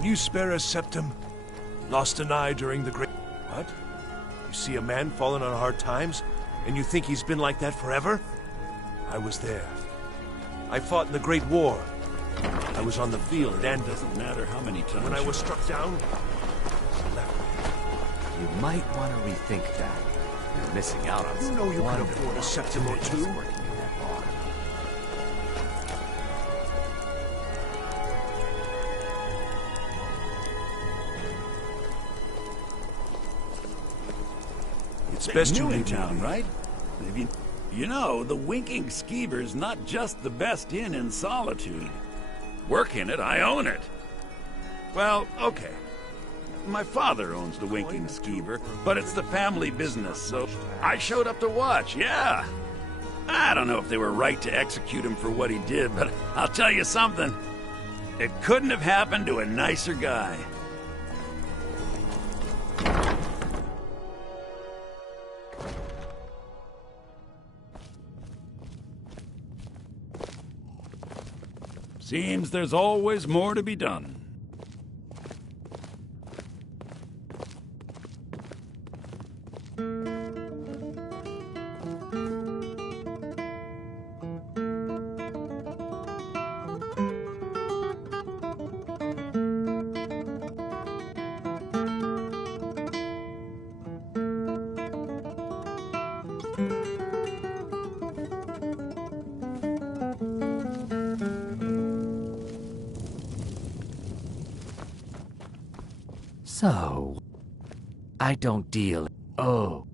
Can you spare a septum? Lost an eye during the great... What? You see a man fallen on hard times, and you think he's been like that forever? I was there. I fought in the Great War. I was on the field, and... Doesn't matter how many times... When I was struck down, he left me. You might want to rethink that. You're missing out on You know you can afford a septum or two. It's best you new in leave town, me. right? You know, the Winking Skeever's not just the best inn in Solitude. Work in it, I own it. Well, okay. My father owns the Winking Skeever, but it's the family business, so I showed up to watch, yeah. I don't know if they were right to execute him for what he did, but I'll tell you something. It couldn't have happened to a nicer guy. Seems there's always more to be done. So, I don't deal... Oh,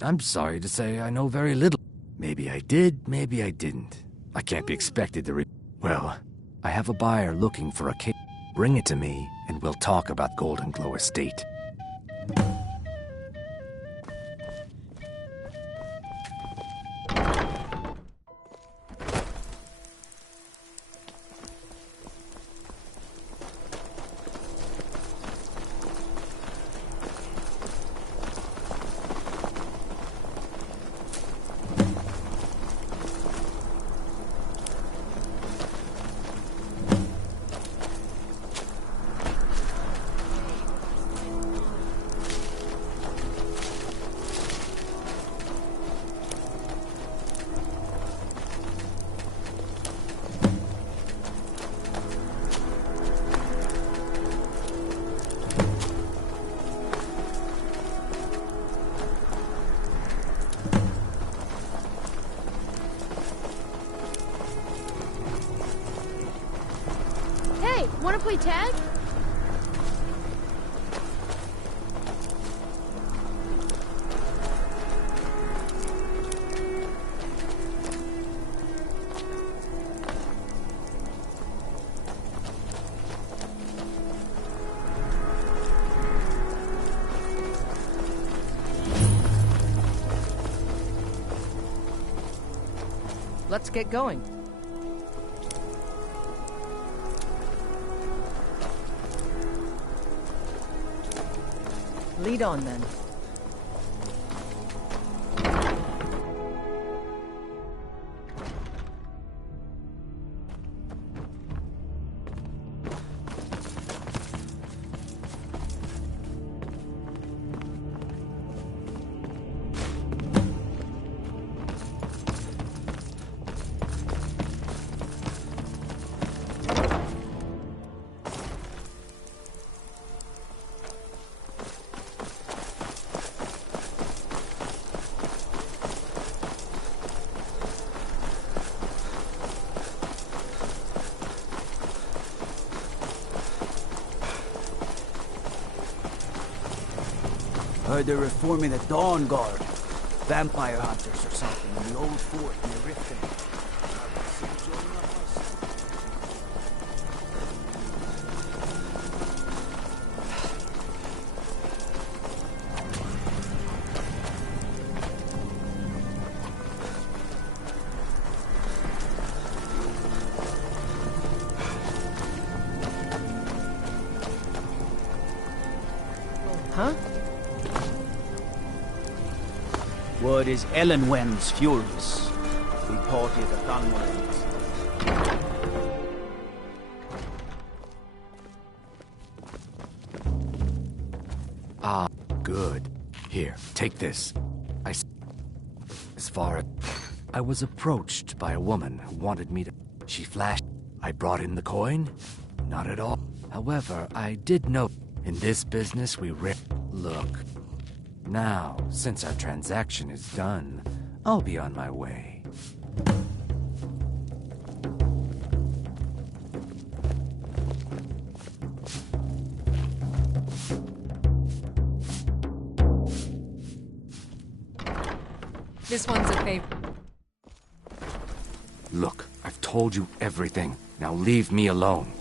I'm sorry to say I know very little. Maybe I did, maybe I didn't. I can't be expected to Well, I have a buyer looking for a case. Bring it to me, and we'll talk about Golden Glow Estate. Wanna play tag? Let's get going. Lead on, then. Heard they're reforming the Dawn Guard. Vampire hunters or something in the old fort near Riften. Huh? Word is Ellenwen's furious. We party at the Thunderlands. Ah, good. Here, take this. As far as... I was approached by a woman who wanted me to... She flashed. I brought in the coin? Not at all. However, I did know... In this business, Look. Now, since our transaction is done, I'll be on my way. This one's a favor. Look, I've told you everything. Now leave me alone.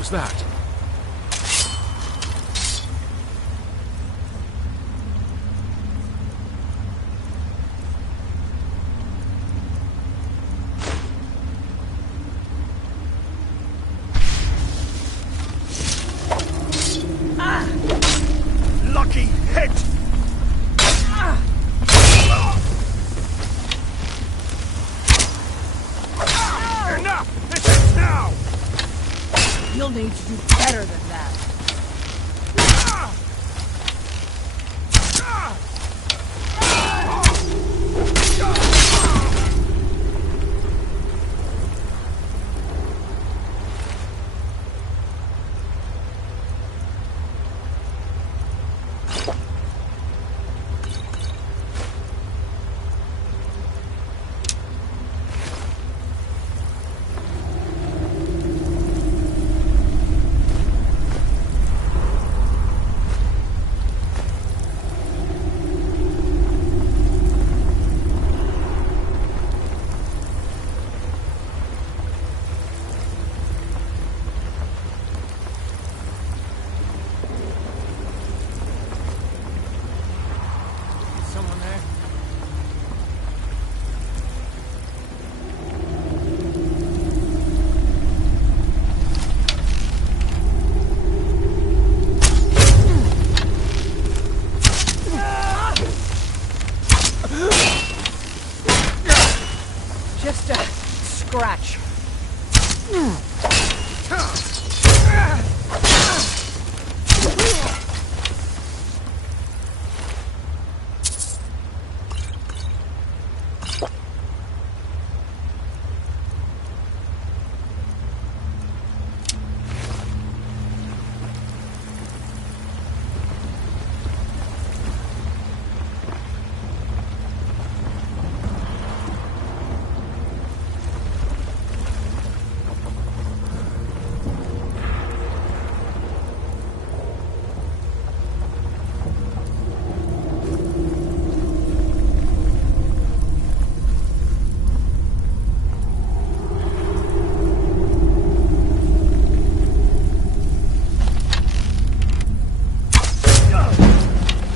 was that? Lucky hit! Enough! This ends now! You'll need to do better than that. Someone there? Just a scratch.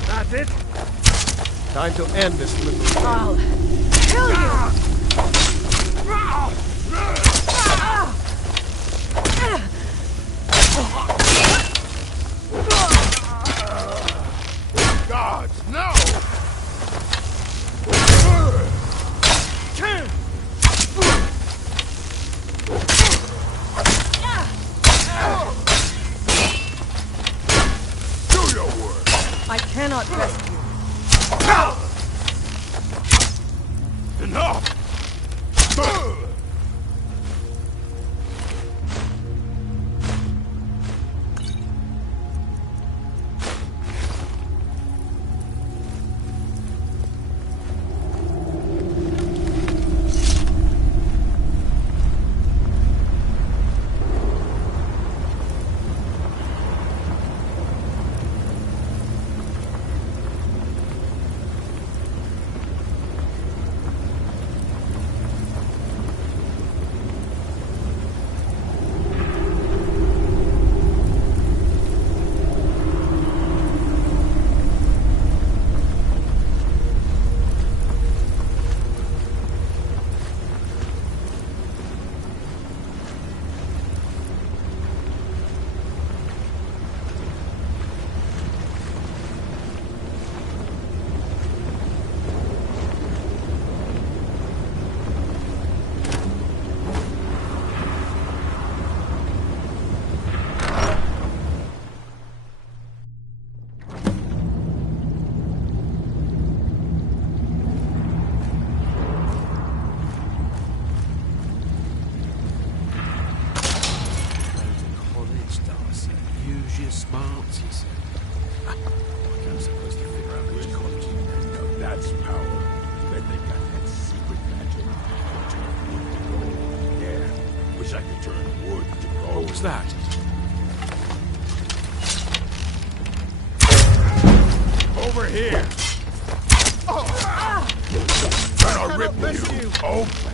That's it? Time to end this little... I'll kill you! Gods, no! Do your work! I cannot rescue. Enough! Use your smarts, he said. I'm supposed to figure out which college. Now that's power. Bet they got that secret magic. Turn wood to gold. Yeah. Wish I could turn wood to gold. What was that? Over here. Trying to rip you open.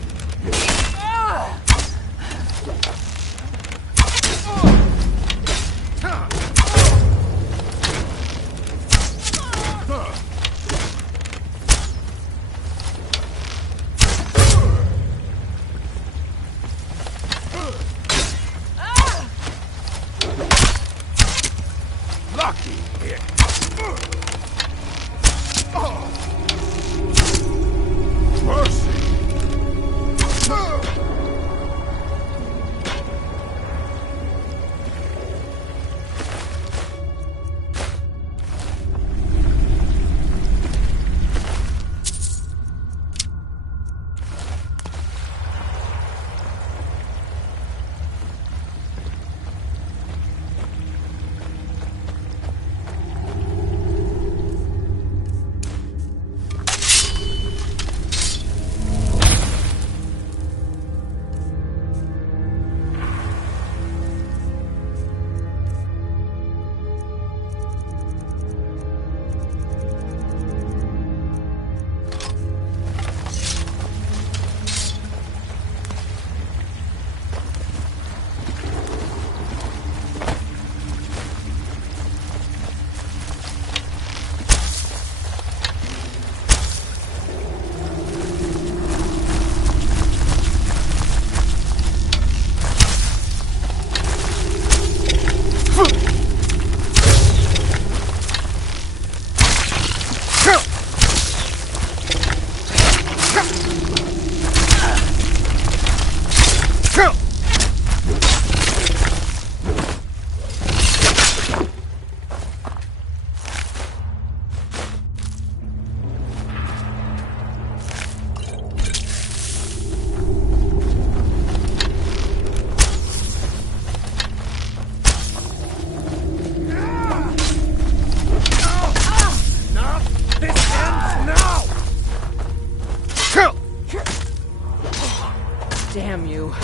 Damn you.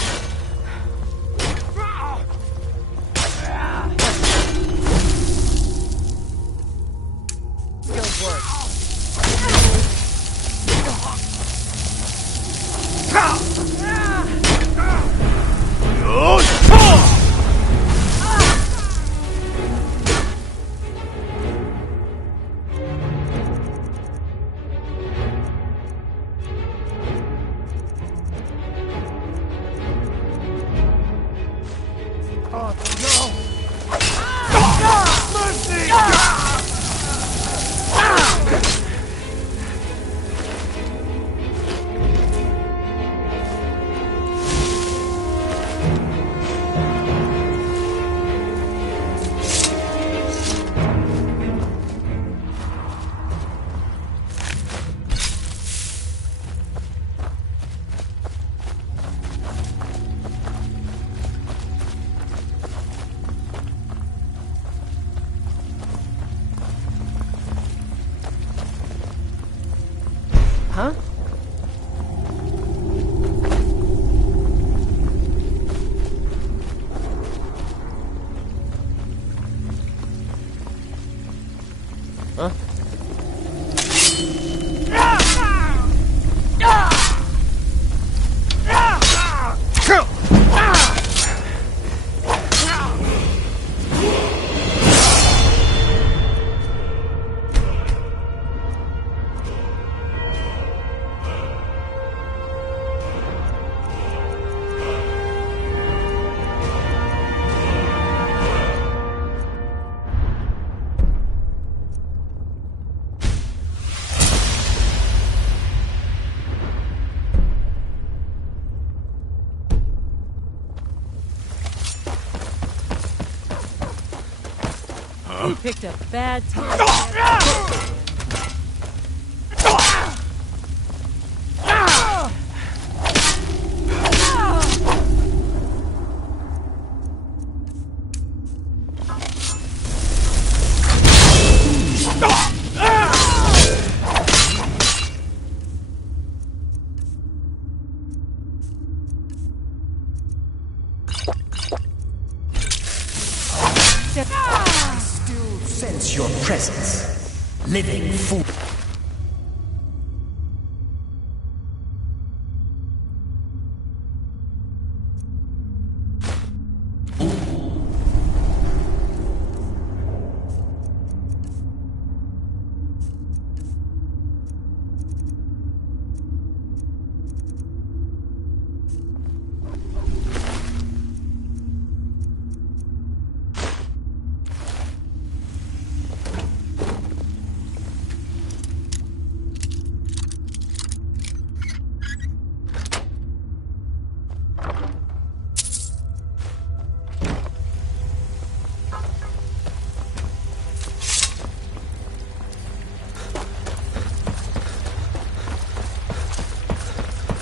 Good work. Huh? Huh? You picked a bad time. Sense your presence, living fool.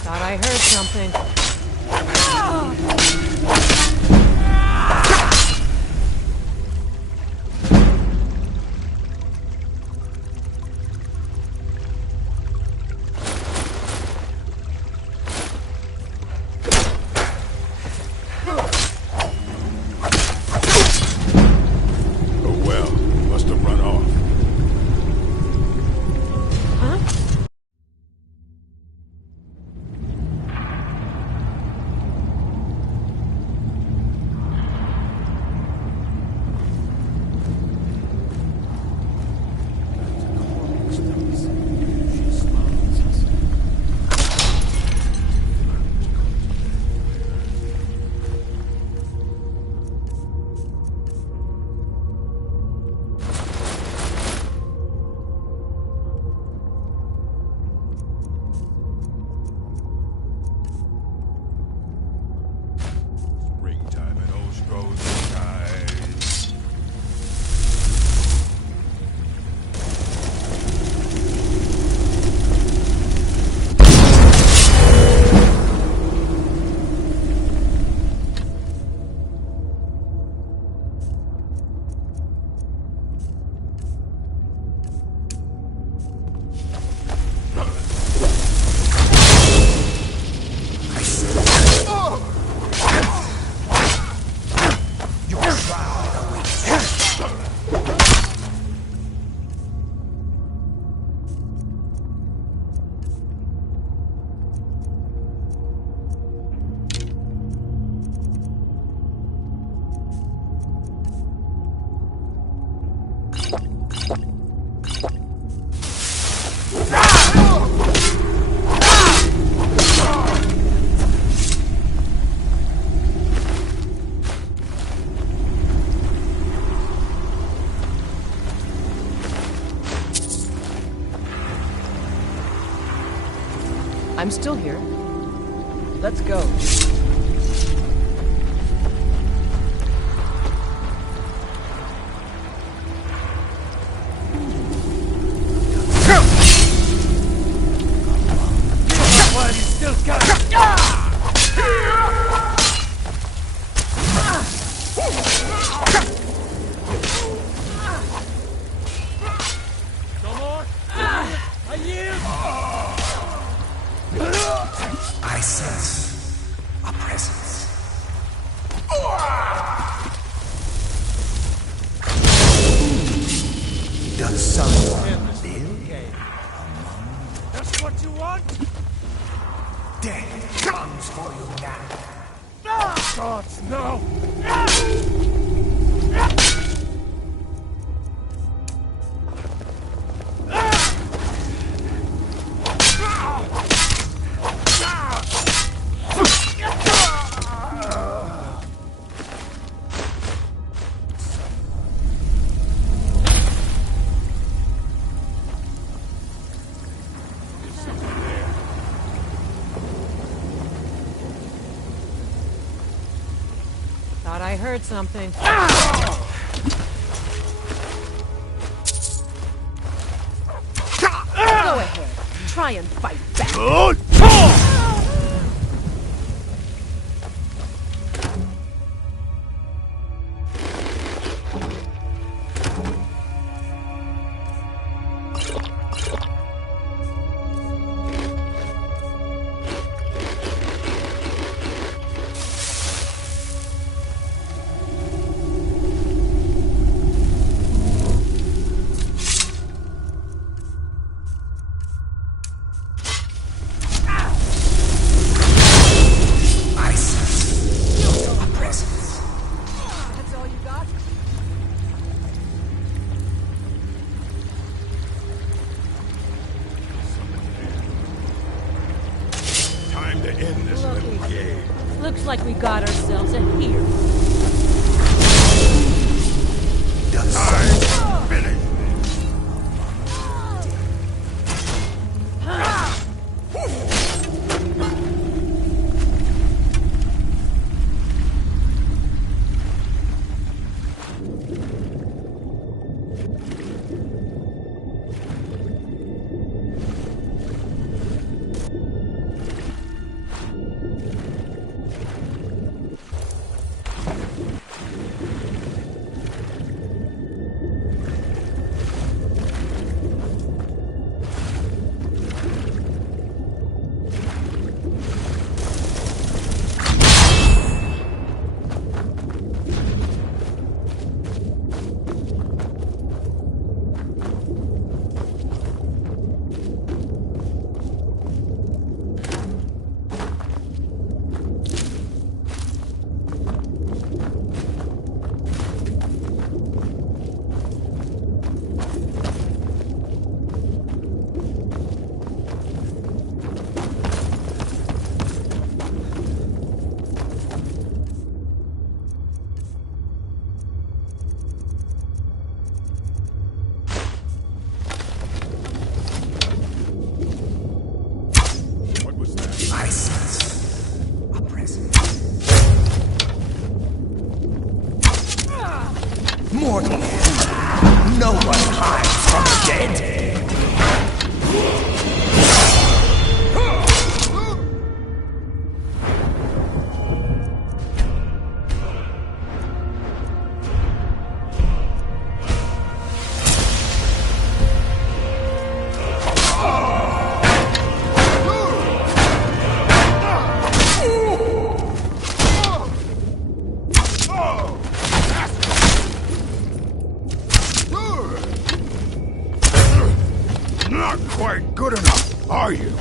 Thought I heard something. Oh well, must have run off. I'm still here. Let's go. What? He's still got it. I sense a presence. Does someone live? That's what you want? Death comes for you now. Gods, no! Thought I heard something. Go ahead. Try and fight back. I sense a presence. That's all you got? Time to end this little game. Looks like we got ourselves a hero. Does someone I'm finished. What was that? I sense a presence. Mortal, no one hides from the dead. Not quite good enough, are you?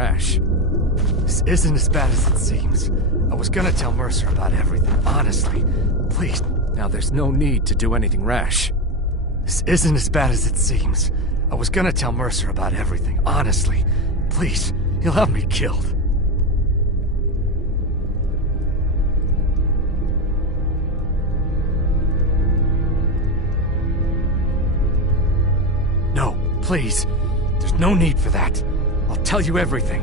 rash. This isn't as bad as it seems. I was gonna tell Mercer about everything, honestly. Please, now there's no need to do anything rash. This isn't as bad as it seems. I was gonna tell Mercer about everything, honestly. Please, he'll have me killed. No, please. There's no need for that. I'll tell you everything.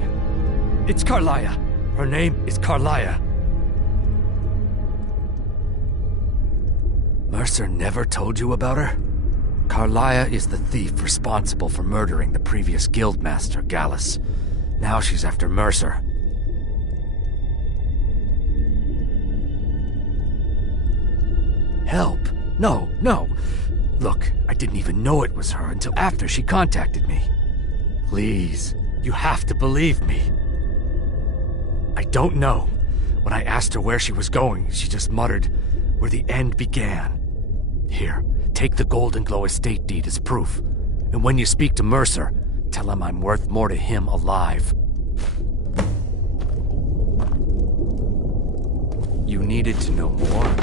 It's Carlia. Her name is Carlia. Mercer never told you about her? Carlia is the thief responsible for murdering the previous guildmaster, Gallus. Now she's after Mercer. Help? No, no. Look, I didn't even know it was her until after she contacted me. Please, you have to believe me. I don't know. When I asked her where she was going, she just muttered, "Where the end began." Here, take the Golden Glow estate deed as proof. And when you speak to Mercer, tell him I'm worth more to him alive. You needed to know more?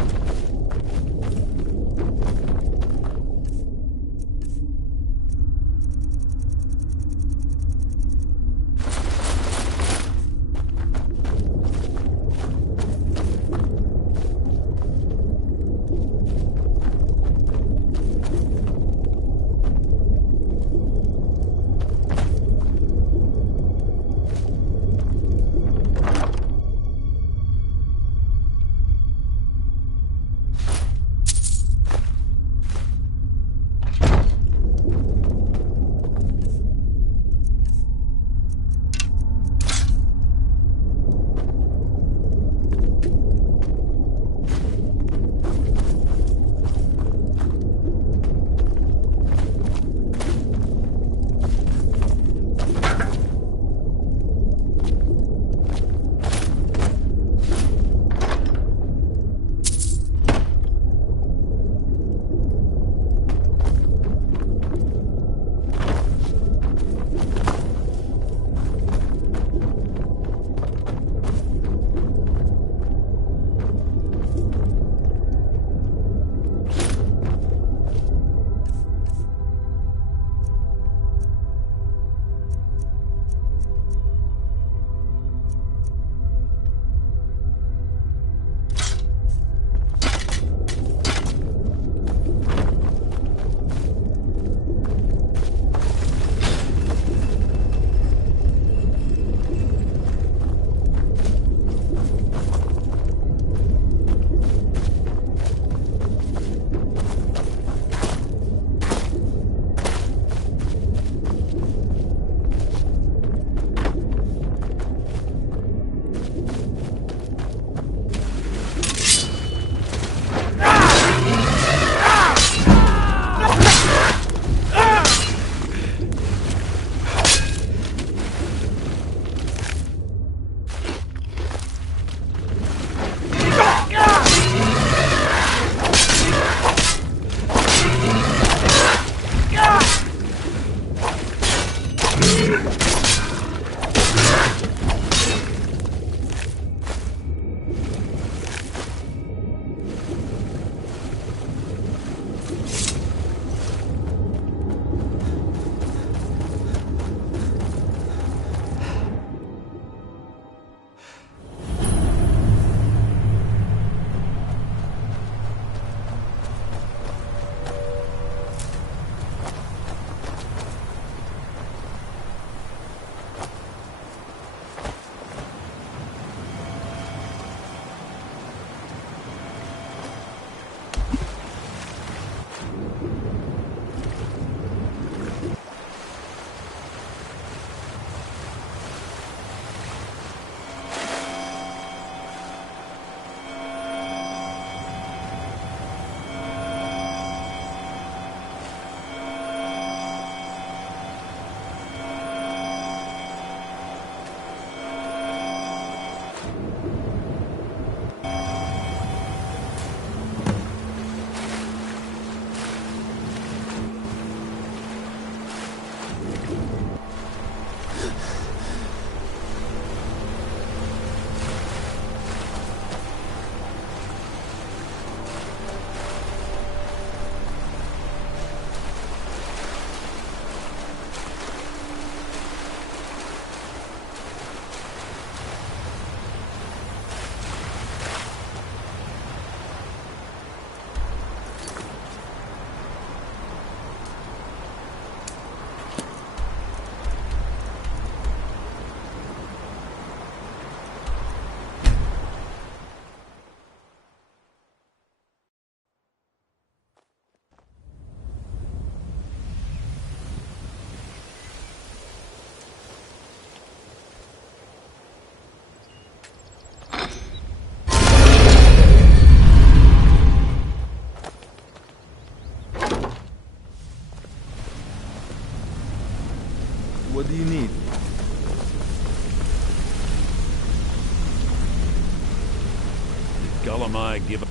Scullami give up?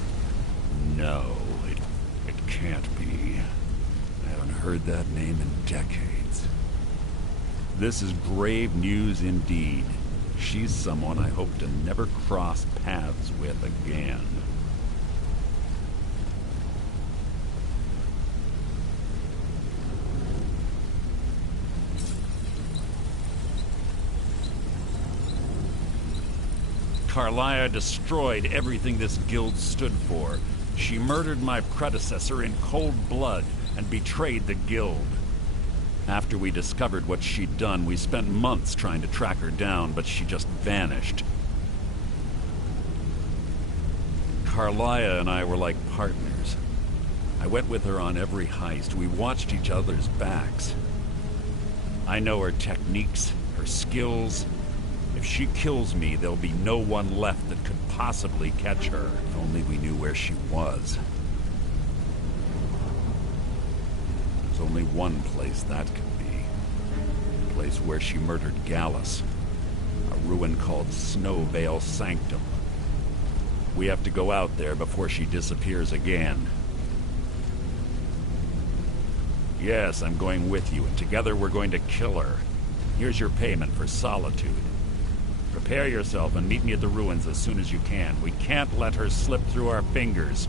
No, it can't be. I haven't heard that name in decades. This is grave news indeed. She's someone I hope to never cross paths with again. Carlia destroyed everything this guild stood for. She murdered my predecessor in cold blood and betrayed the guild. After we discovered what she'd done, we spent months trying to track her down, but she just vanished. Carlia and I were like partners. I went with her on every heist. We watched each other's backs. I know her techniques, her skills. If she kills me, there'll be no one left that could possibly catch her. If only we knew where she was. There's only one place that could be. The place where she murdered Gallus. A ruin called Snowvale Sanctum. We have to go out there before she disappears again. Yes, I'm going with you, and together we're going to kill her. Here's your payment for solitude. Prepare yourself and meet me at the ruins as soon as you can. We can't let her slip through our fingers.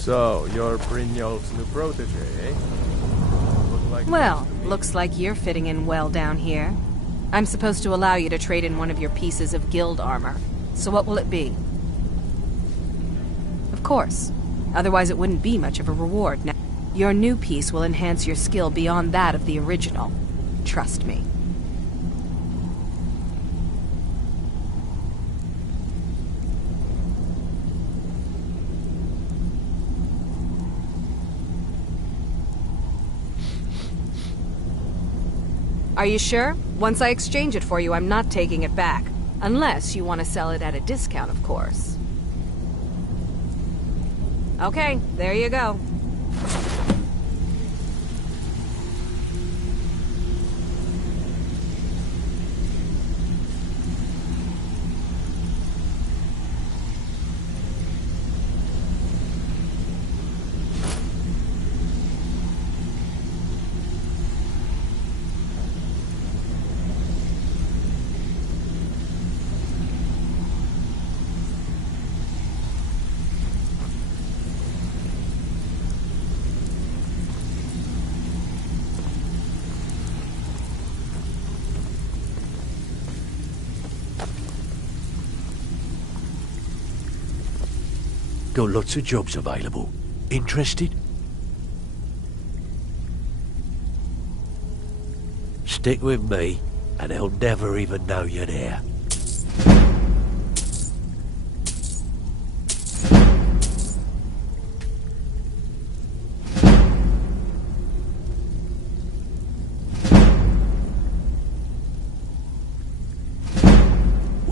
So, you're Brynjolf's new protege, eh? Well, looks like you're fitting in well down here. I'm supposed to allow you to trade in one of your pieces of guild armor. So what will it be? Of course. Otherwise it wouldn't be much of a reward. Now, your new piece will enhance your skill beyond that of the original. Trust me. Are you sure? Once I exchange it for you, I'm not taking it back. Unless you want to sell it at a discount, of course. Okay, there you go. Got lots of jobs available. Interested? Stick with me, and they'll never even know you're there.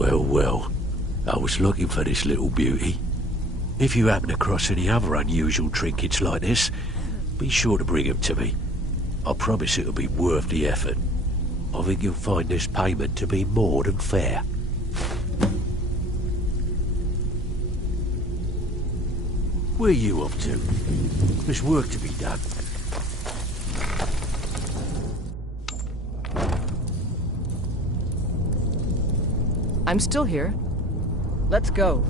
Well, I was looking for this little beauty. If you happen across any other unusual trinkets like this, be sure to bring them to me. I promise it'll be worth the effort. I think you'll find this payment to be more than fair. Where are you off to? There's work to be done. I'm still here. Let's go.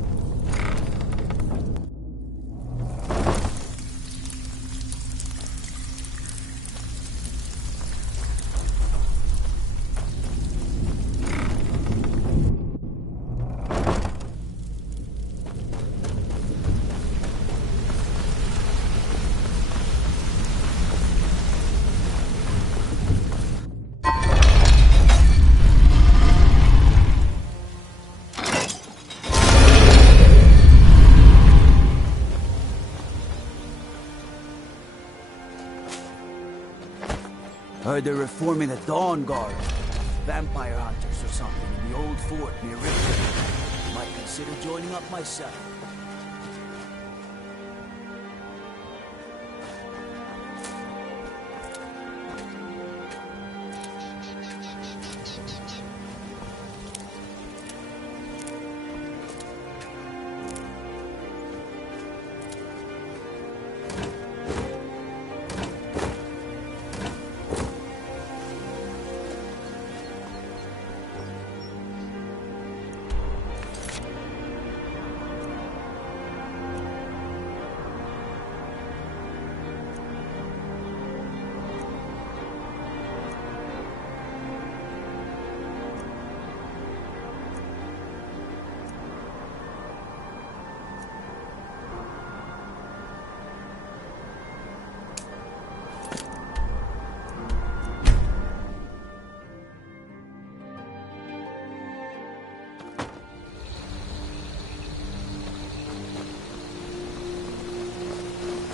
Heard they're reforming the Dawn Guard. Vampire hunters or something in the old fort near Riften. Might consider joining up myself.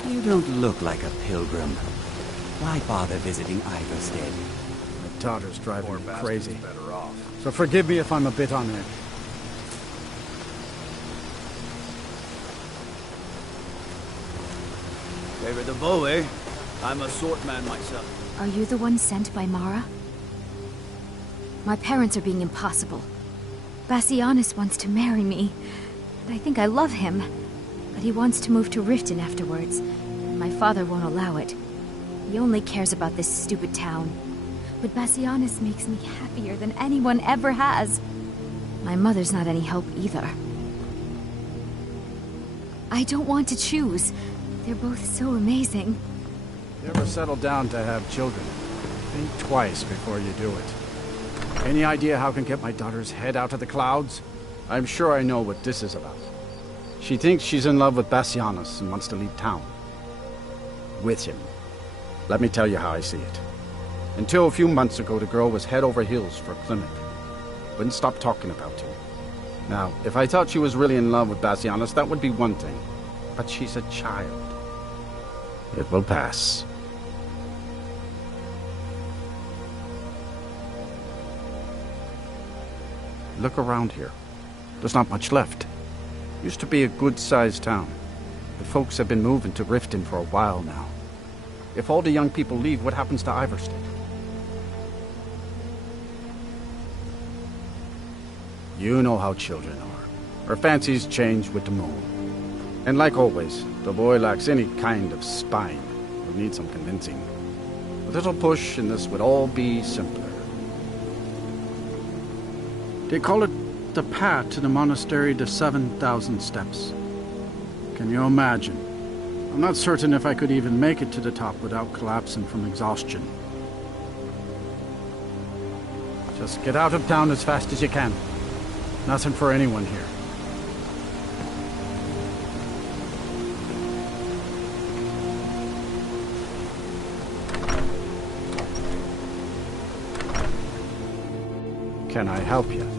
You don't look like a pilgrim. Why bother visiting Iverstead? My daughter's driving me crazy. So forgive me if I'm a bit on edge. Favor the bow, eh? I'm a swordman myself. Are you the one sent by Mara? My parents are being impossible. Bassianus wants to marry me, and I think I love him. But he wants to move to Riften afterwards, and my father won't allow it. He only cares about this stupid town. But Bassianus makes me happier than anyone ever has. My mother's not any help either. I don't want to choose. They're both so amazing. You ever settle down to have children? Think twice before you do it. Any idea how I can get my daughter's head out of the clouds? I'm sure I know what this is about. She thinks she's in love with Bassianus and wants to leave town. With him. Let me tell you how I see it. Until a few months ago, the girl was head over heels for Clement. Wouldn't stop talking about him. Now, if I thought she was really in love with Bassianus, that would be one thing. But she's a child. It will pass. Look around here. There's not much left. Used to be a good-sized town. The folks have been moving to Riften for a while now. If all the young people leave, what happens to Iverstead? You know how children are. Her fancies change with the moon. And like always, the boy lacks any kind of spine. He'll need some convincing. A little push and this would all be simpler. They call it the path to the monastery to 7,000 steps. Can you imagine? I'm not certain if I could even make it to the top without collapsing from exhaustion. Just get out of town as fast as you can. Nothing for anyone here. Can I help you?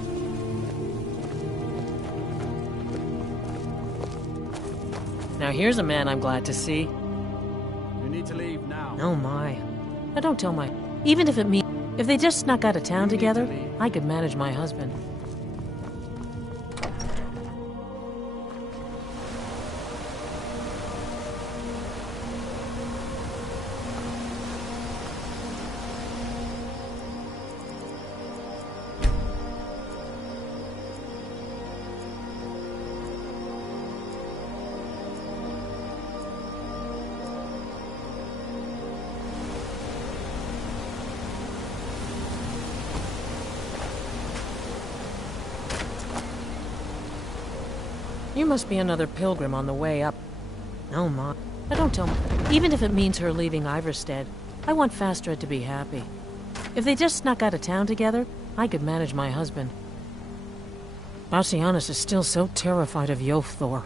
Now here's a man I'm glad to see. You need to leave now. Oh my. Now don't tell my... Even if it means... If they just snuck out of town together, I could manage my husband. You must be another pilgrim on the way up. Oh my. Now don't tell me. Even if it means her leaving Iverstead, I want Fastred to be happy. If they just snuck out of town together, I could manage my husband. Bassianus is still so terrified of Yofthor.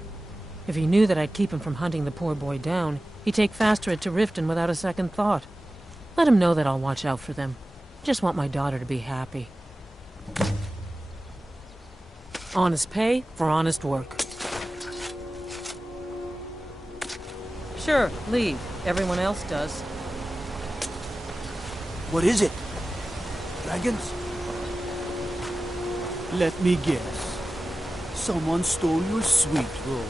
If he knew that I'd keep him from hunting the poor boy down, he'd take Fastred to Riften without a second thought. Let him know that I'll watch out for them. Just want my daughter to be happy. Honest pay for honest work. Sure, leave. Everyone else does. What is it? Dragons? Let me guess. Someone stole your sweet roll.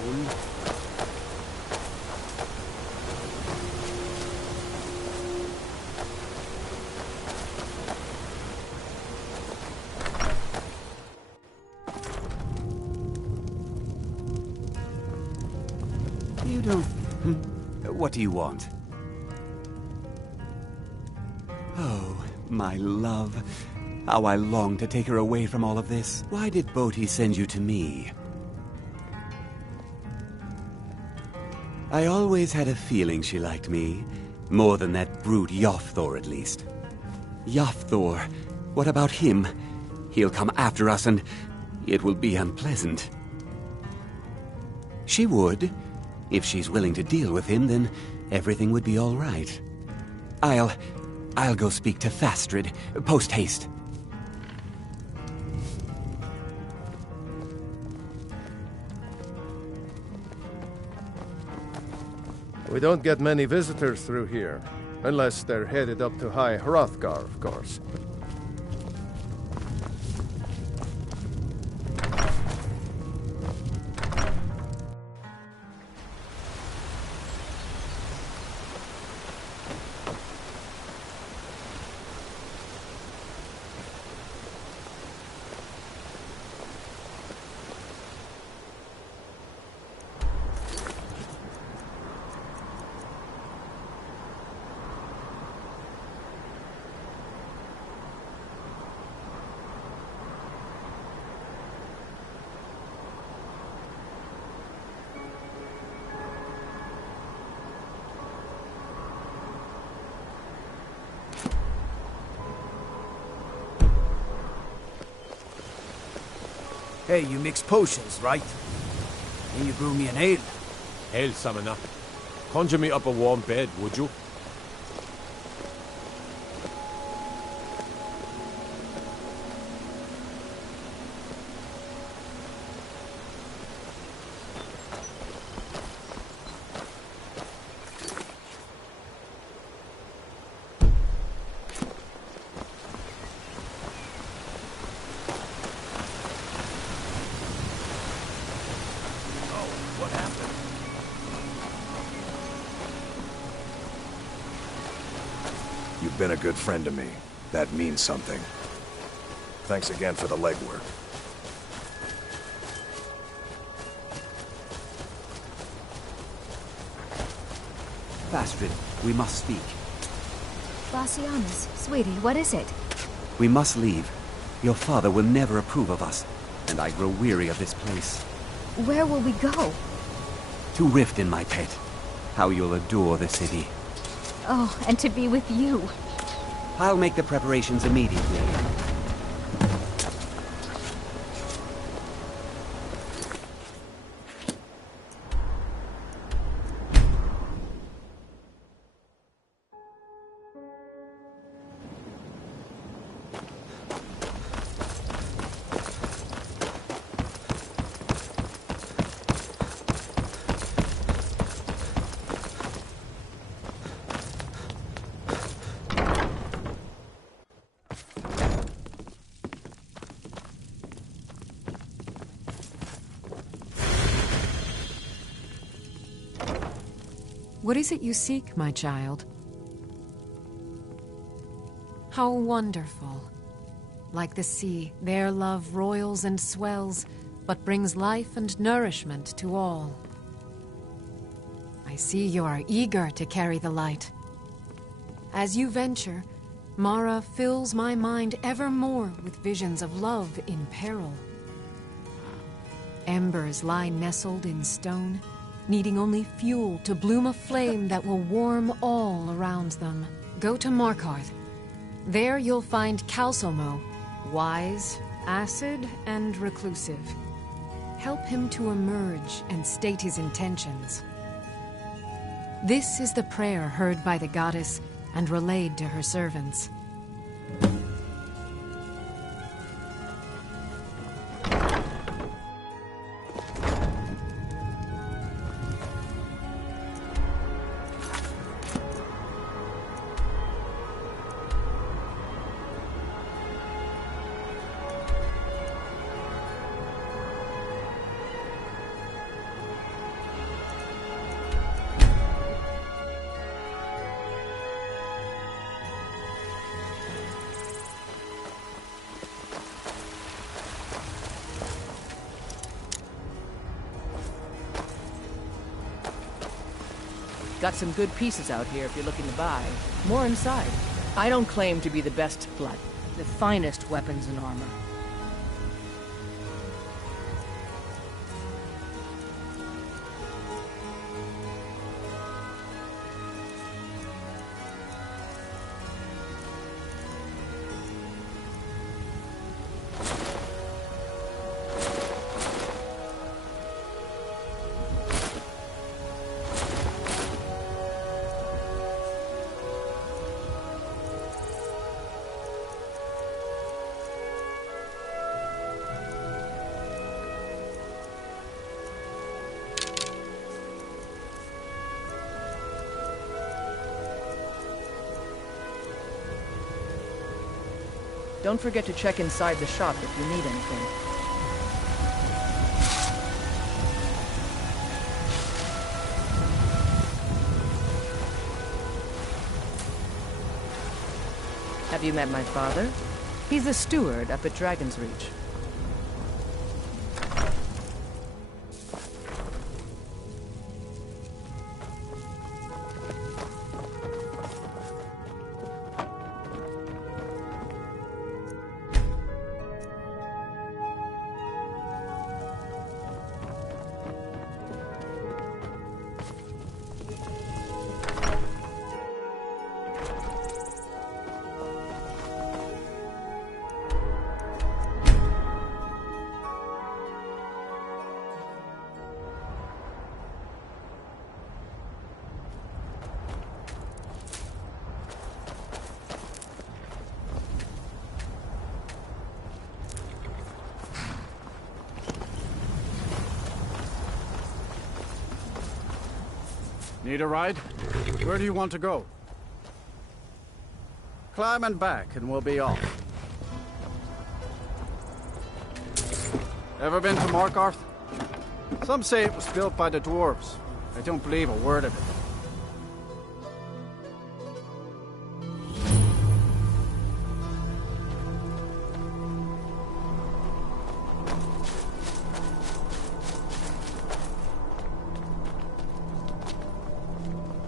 You don't... What do you want? Oh, my love. How I long to take her away from all of this. Why did Bodhi send you to me? I always had a feeling she liked me. More than that brute Yofthor, at least. Yofthor. What about him? He'll come after us and it will be unpleasant. She would. If she's willing to deal with him, then everything would be all right. I'll go speak to Fastrid, post-haste. We don't get many visitors through here, unless they're headed up to High Hrothgar, of course. Hey, you mix potions, right? And you brew me an ale. Ale, Summoner. Conjure me up a warm bed, would you? You've been a good friend to me. That means something. Thanks again for the legwork. Fastrid, we must speak. Bassianus, sweetie, what is it? We must leave. Your father will never approve of us, and I grow weary of this place. Where will we go? To Riften, my pet. How you'll adore the city. Oh, and to be with you. I'll make the preparations immediately. What is it you seek, my child? How wonderful. Like the sea, their love roils and swells, but brings life and nourishment to all. I see you are eager to carry the light. As you venture, Mara fills my mind ever more with visions of love in peril. Embers lie nestled in stone, needing only fuel to bloom a flame that will warm all around them. Go to Markarth. There you'll find Calsomo, wise, acid, and reclusive. Help him to emerge and state his intentions. This is the prayer heard by the goddess and relayed to her servants. Got some good pieces out here if you're looking to buy. More inside. I don't claim to be the best blood. The finest weapons and armor. Don't forget to check inside the shop if you need anything. Have you met my father? He's a steward up at Dragon's Reach. Need a ride? Where do you want to go? Climb and back and we'll be off. Ever been to Markarth? Some say it was built by the dwarves. I don't believe a word of it.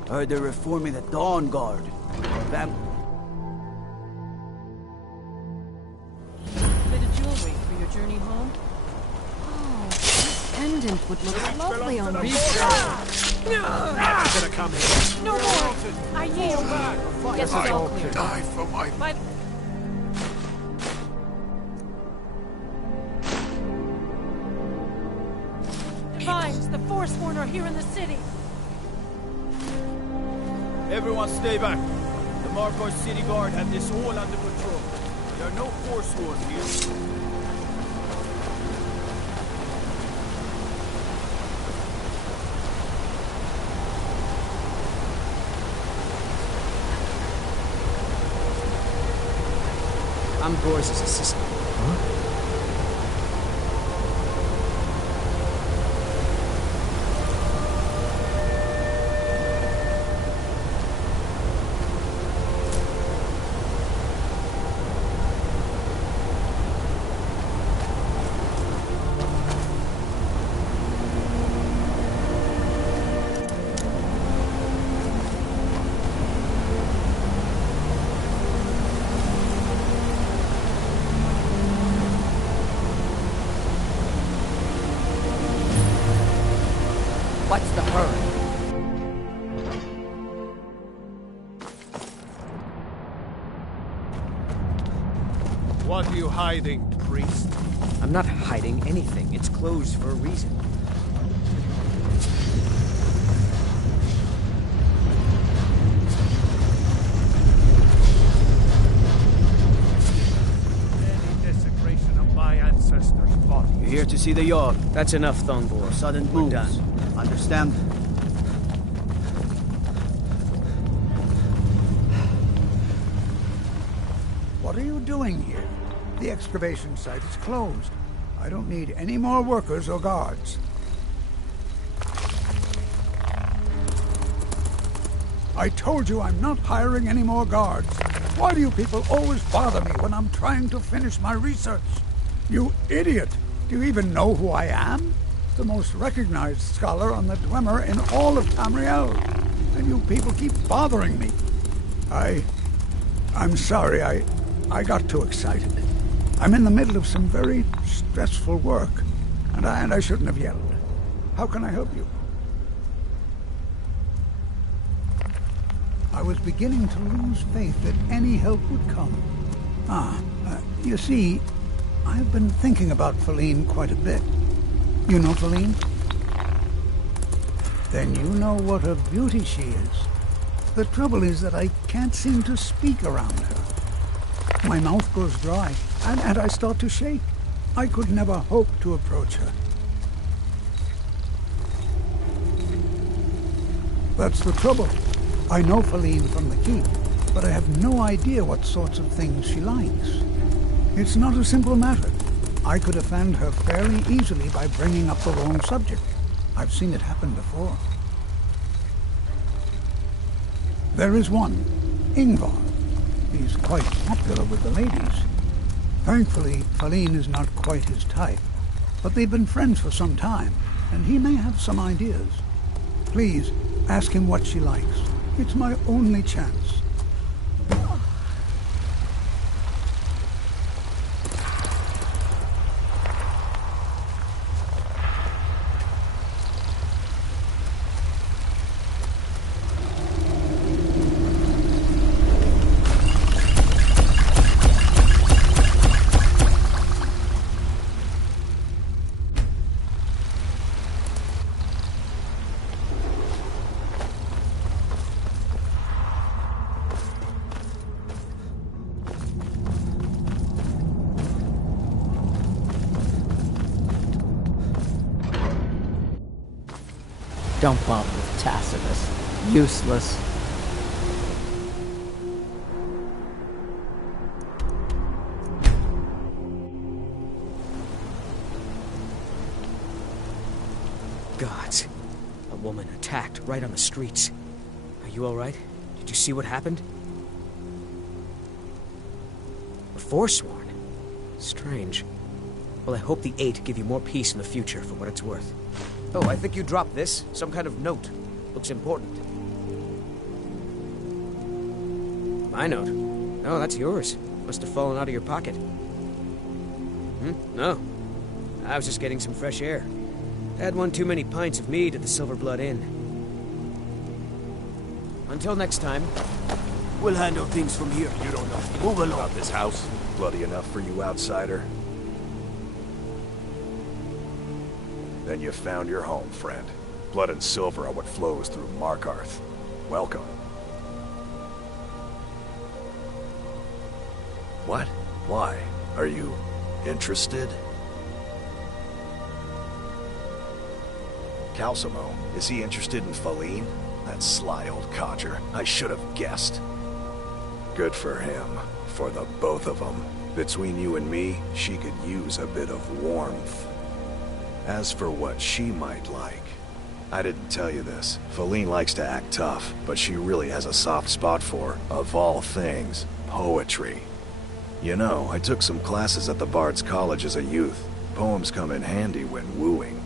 Heard they're reforming the Dawn Guard. Bit of jewelry for your journey home? Oh, this pendant would look lovely on me. Never gonna come here. No more! I yield! Get this all clear. Die for my... Divines, the Forsworn are here in the city! Everyone stay back. The Markarth City Guard have this all under control. There are no Forsworn here. I'm Boris' assistant. Huh? What's the hurry? What are you hiding, priest? I'm not hiding anything. It's closed for a reason. Any desecration of my ancestors' bodies. You're here to see the Jarl. That's enough, Thongbor. Sudden We're moves. done. Understand? What are you doing here? The excavation site is closed. I don't need any more workers or guards. I told you I'm not hiring any more guards. Why do you people always bother me when I'm trying to finish my research? You idiot! Do you even know who I am? The most recognized scholar on the Dwemer in all of Tamriel. and you people keep bothering me. I'm sorry, I got too excited. I'm in the middle of some very stressful work, and I shouldn't have yelled. How can I help you? I was beginning to lose faith that any help would come. You see, I've been thinking about Feline quite a bit. You know Feline? Then you know what a beauty she is. The trouble is that I can't seem to speak around her. My mouth goes dry, and I start to shake. I could never hope to approach her. That's the trouble. I know Feline from the keep, but I have no idea what sorts of things she likes. It's not a simple matter. I could offend her fairly easily by bringing up the wrong subject. I've seen it happen before. There is one, Ingvar. He's quite popular with the ladies. Thankfully, Feline is not quite his type, but they've been friends for some time, and he may have some ideas. Please, ask him what she likes. It's my only chance. Don't bother with Tacitus. Useless. Gods. A woman attacked right on the streets. Are you alright? Did you see what happened? A forsworn? Strange. Well, I hope the Eight give you more peace in the future for what it's worth. Oh, I think you dropped this. Some kind of note. Looks important. My note? No, that's yours. Must have fallen out of your pocket. No. I was just getting some fresh air. Had one too many pints of mead at the Silver Blood Inn. Until next time. We'll handle things from here. You don't know Move along. about this house. Bloody enough for you, outsider. Then you found your home, friend. Blood and silver are what flows through Markarth. Welcome. What? Why? Are you interested? Calcimo, is he interested in Feline? That sly old codger. I should have guessed. Good for him. For the both of them. Between you and me, she could use a bit of warmth. As for what she might like, I didn't tell you this. Feline likes to act tough, but she really has a soft spot for, of all things, poetry. You know, I took some classes at the Bard's College as a youth. Poems come in handy when wooing.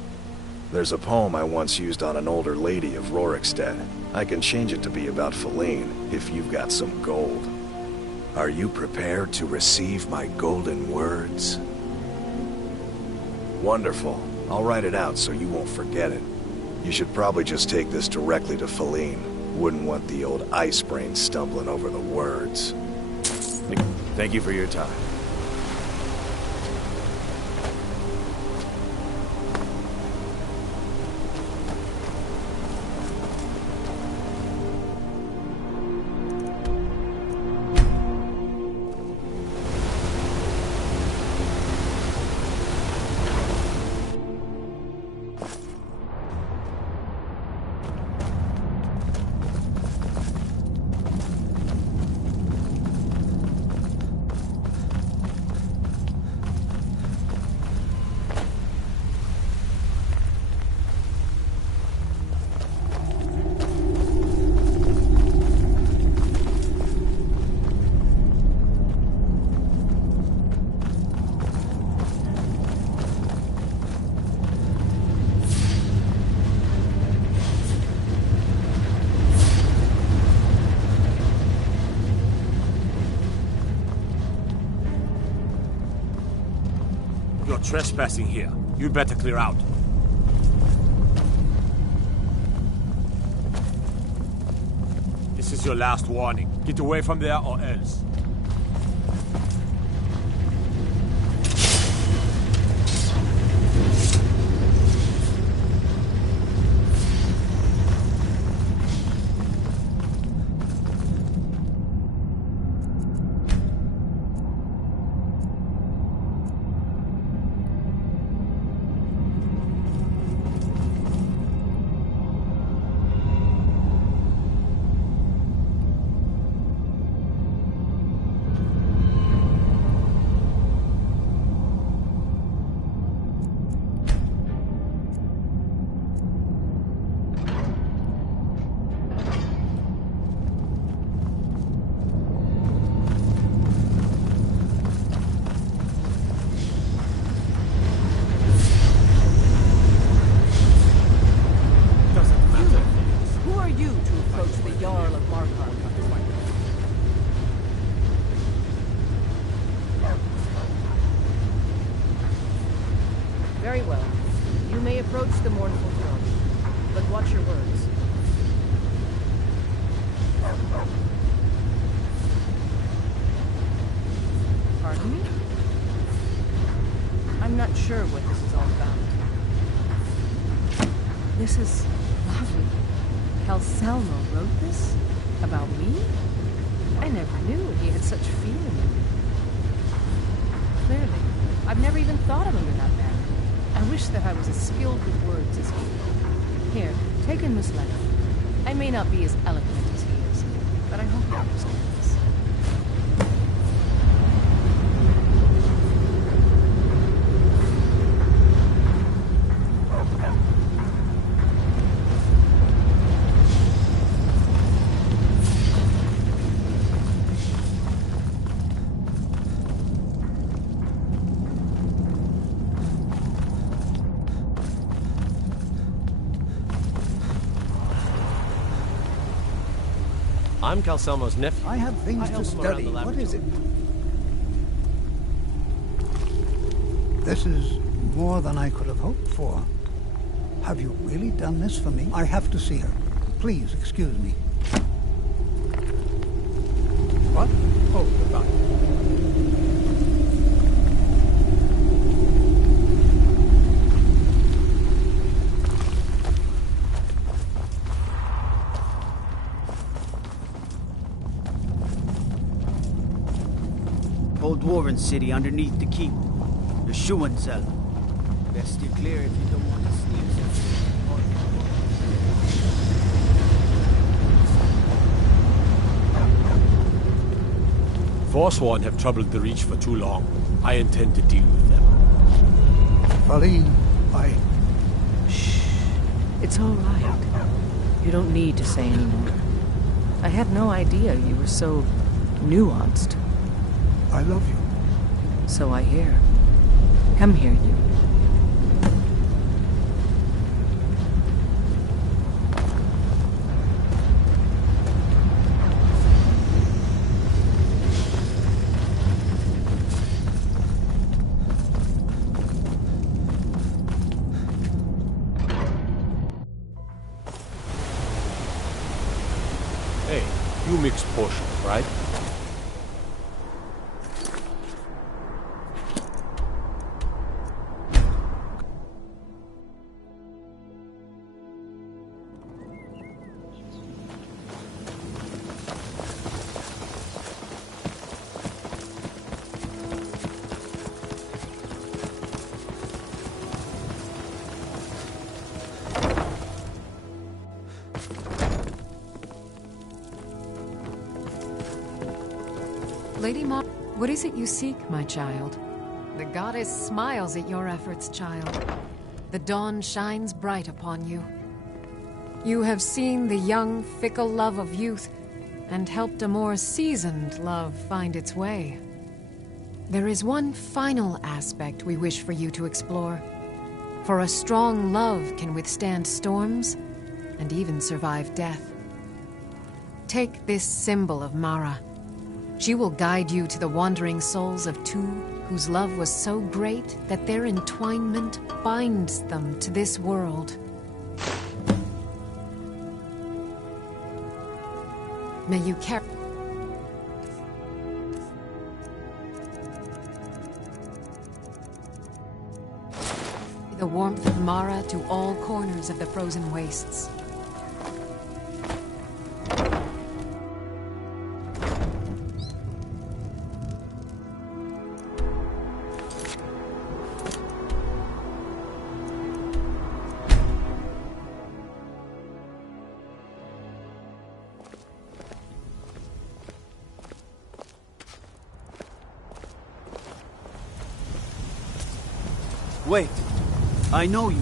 There's a poem I once used on an older lady of Rorikstead. I can change it to be about Feline, if you've got some gold. Are you prepared to receive my golden words? Wonderful. I'll write it out so you won't forget it. You should probably just take this directly to Feline. Wouldn't want the old ice brain stumbling over the words. Thank you for your time. trespassing here. You'd better clear out. This is your last warning. Get away from there or else. Very well. You may approach the mournful throne, but watch your words. Pardon me? I'm not sure what this is all about. This is lovely. Calcelmo wrote this? About me? I never knew he had such feeling in me. Clearly. I've never even thought of him in that manner. I wish that I was as skilled with words as he. Here, take in this letter. I may not be as eloquent as he is, but I hope he understands. I'm Calcelmo's nephew. I have things to study. What is it? This is more than I could have hoped for. Have you really done this for me? I have to see her. Please excuse me. What? Oh, goodbye. Old Dwarven city underneath the keep. The Schuenzell. Best steer clear if you don't want to sneak. Forsworn have troubled the Reach for too long. I intend to deal with them. Faline, Shh. It's all right. You don't need to say anymore. I had no idea you were so nuanced. I love you. So I hear. Come here, you. Hey, you mix potions, right? Lady Ma, what is it you seek, my child? The goddess smiles at your efforts, child. The dawn shines bright upon you. You have seen the young, fickle love of youth, and helped a more seasoned love find its way. There is one final aspect we wish for you to explore. For a strong love can withstand storms, and even survive death. Take this symbol of Mara. She will guide you to the wandering souls of two whose love was so great that their entwinement binds them to this world. May you carry the warmth of Mara to all corners of the frozen wastes. Wait, I know you.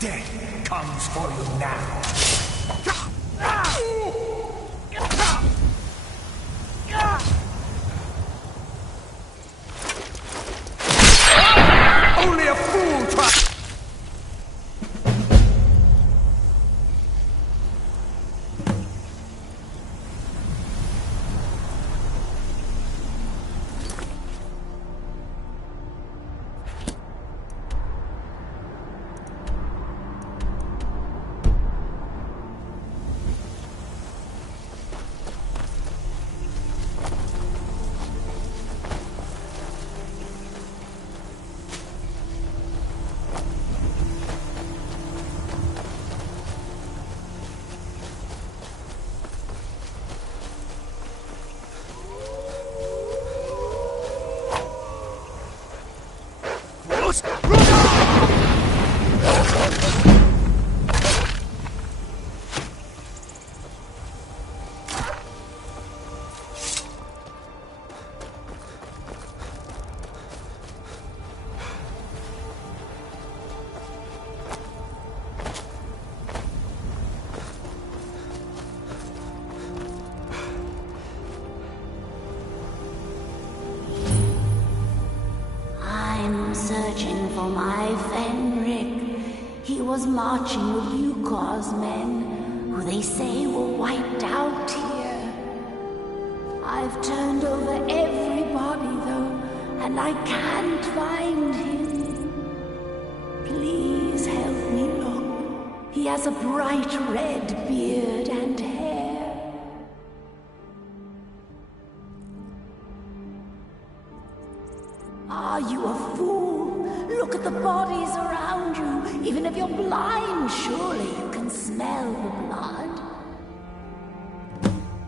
Death comes for you now. Only a fool tries. Searching for my Fenric. He was marching with Yukor's men, who they say were wiped out here. I've turned over everybody, though, and I can't find him. Please help me look. He has a bright red beard and hair. Are you a fool? Look at the bodies around you. Even if you're blind, surely you can smell the blood.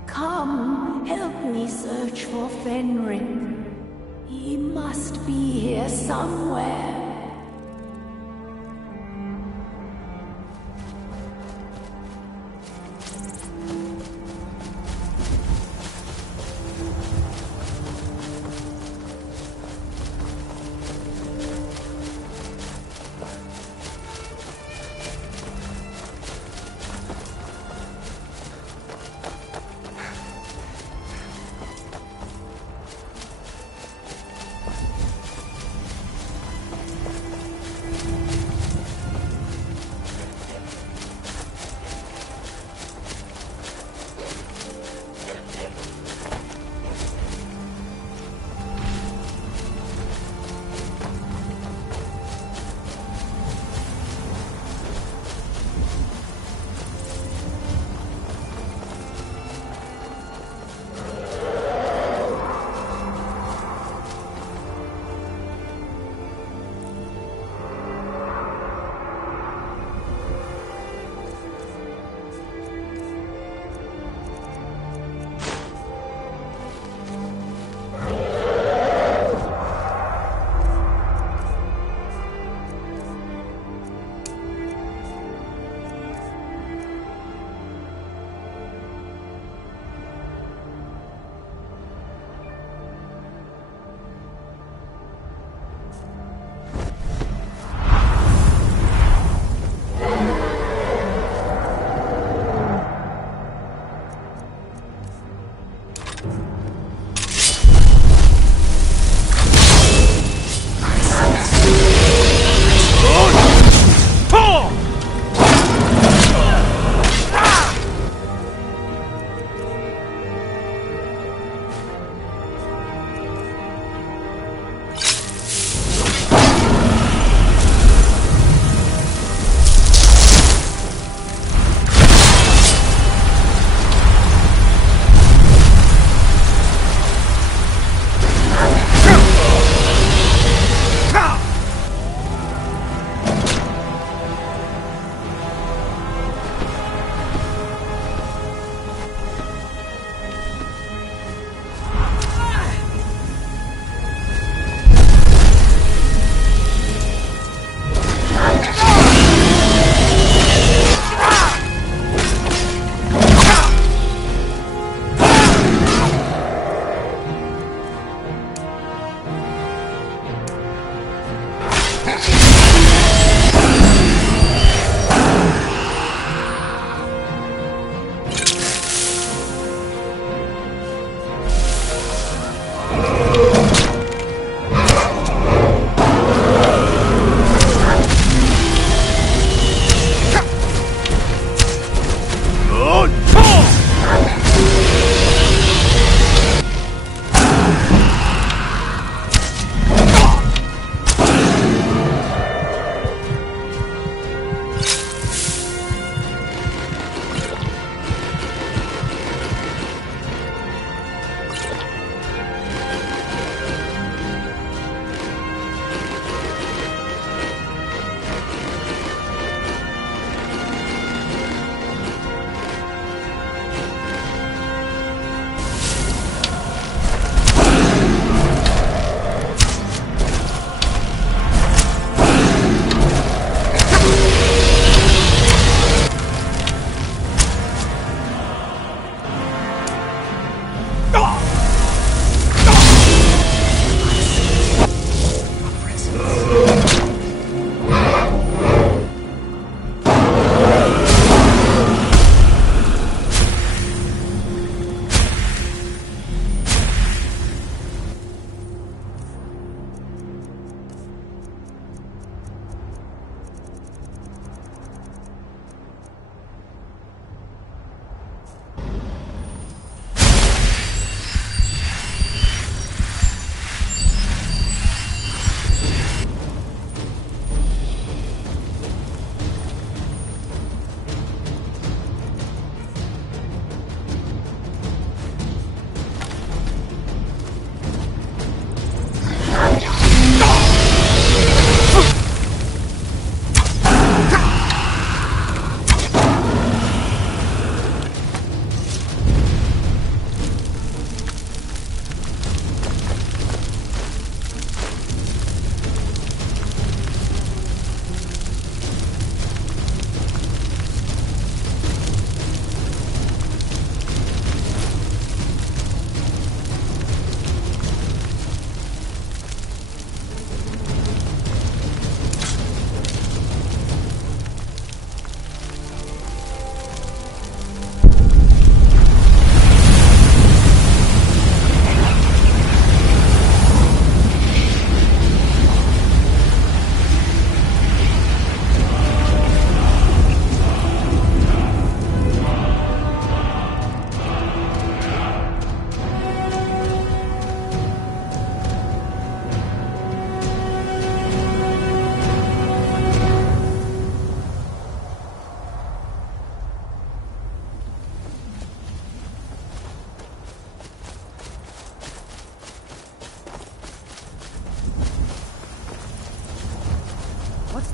Come, help me search for Fenric. He must be here somewhere.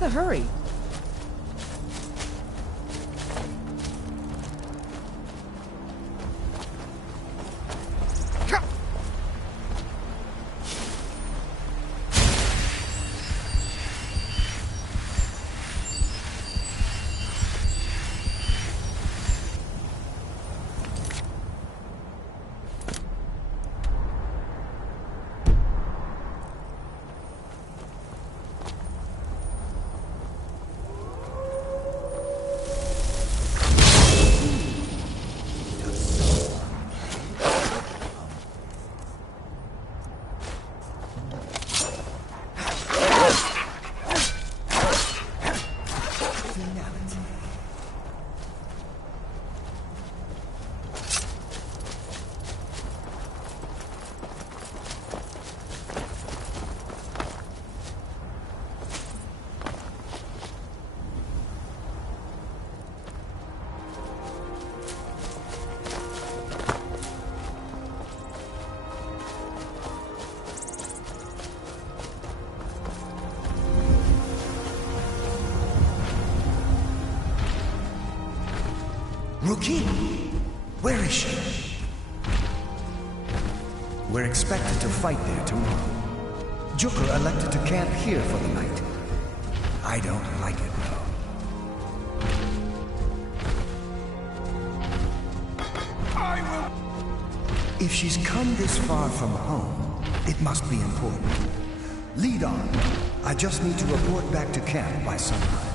the hurry? Rookie? Where is she? We're expected to fight there tomorrow. Joker elected to camp here for the night. I don't like it, though. If she's come this far from home, it must be important. Lead on. I just need to report back to camp by sunrise.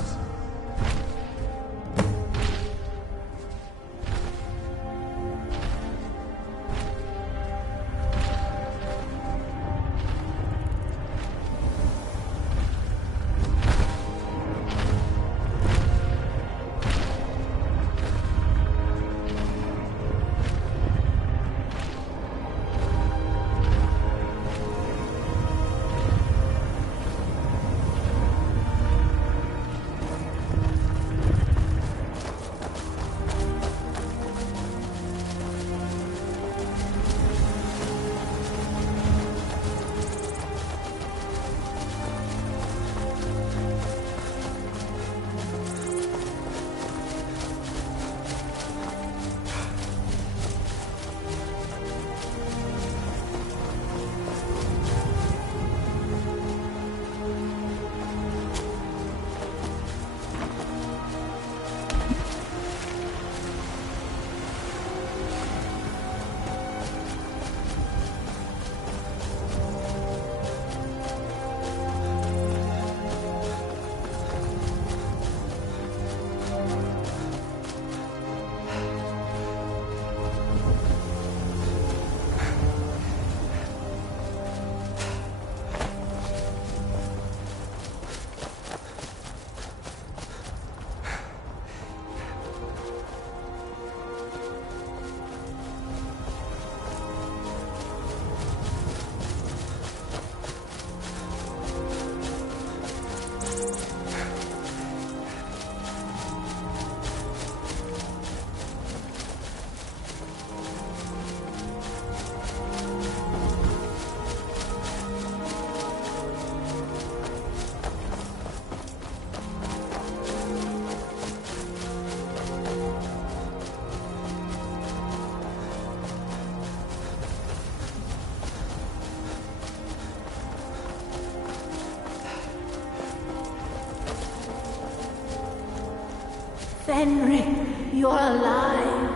Fenric, you're alive.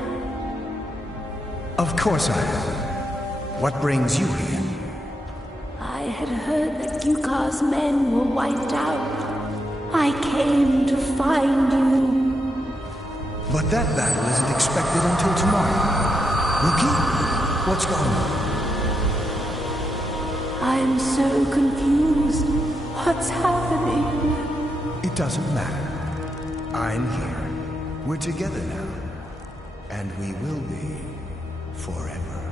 Of course I am. What brings you here? I had heard that Yukar's men were wiped out. I came to find you. But that battle isn't expected until tomorrow. Rookie, what's going on? I'm so confused. What's happening? It doesn't matter. I'm here. We're together now. And we will be forever.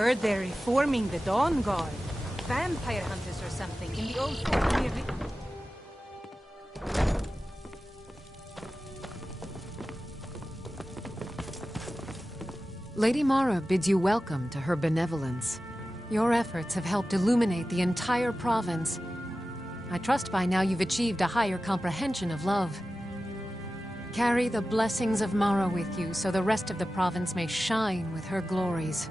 Heard they're reforming the Dawn Guard. Vampire hunters or something in the old fort near the... Lady Mara bids you welcome to her benevolence. Your efforts have helped illuminate the entire province. I trust by now you've achieved a higher comprehension of love. Carry the blessings of Mara with you so the rest of the province may shine with her glories.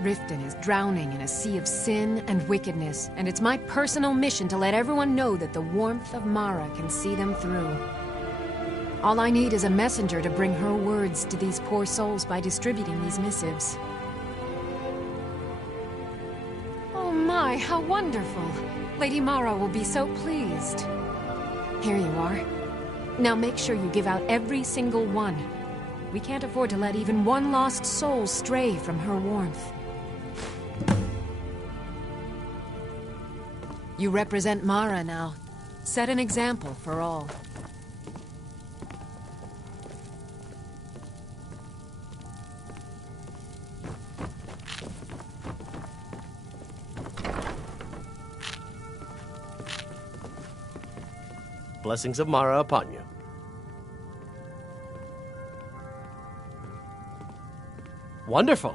Riften is drowning in a sea of sin and wickedness, and it's my personal mission to let everyone know that the warmth of Mara can see them through. All I need is a messenger to bring her words to these poor souls by distributing these missives. Oh my, how wonderful! Lady Mara will be so pleased. Here you are. Now make sure you give out every single one. We can't afford to let even one lost soul stray from her warmth. You represent Mara now. Set an example for all. Blessings of Mara upon you. Wonderful.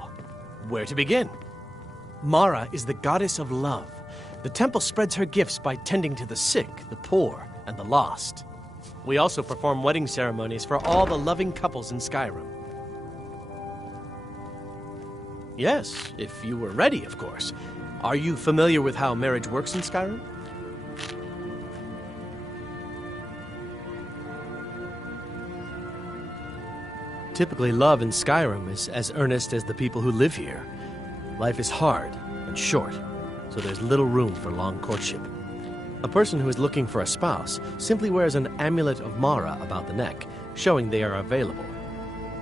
Where to begin? Mara is the goddess of love. The temple spreads her gifts by tending to the sick, the poor, and the lost. We also perform wedding ceremonies for all the loving couples in Skyrim. Yes, if you were ready, of course. Are you familiar with how marriage works in Skyrim? Typically, love in Skyrim is as earnest as the people who live here. Life is hard and short, so there's little room for long courtship. A person who is looking for a spouse simply wears an amulet of Mara about the neck, showing they are available.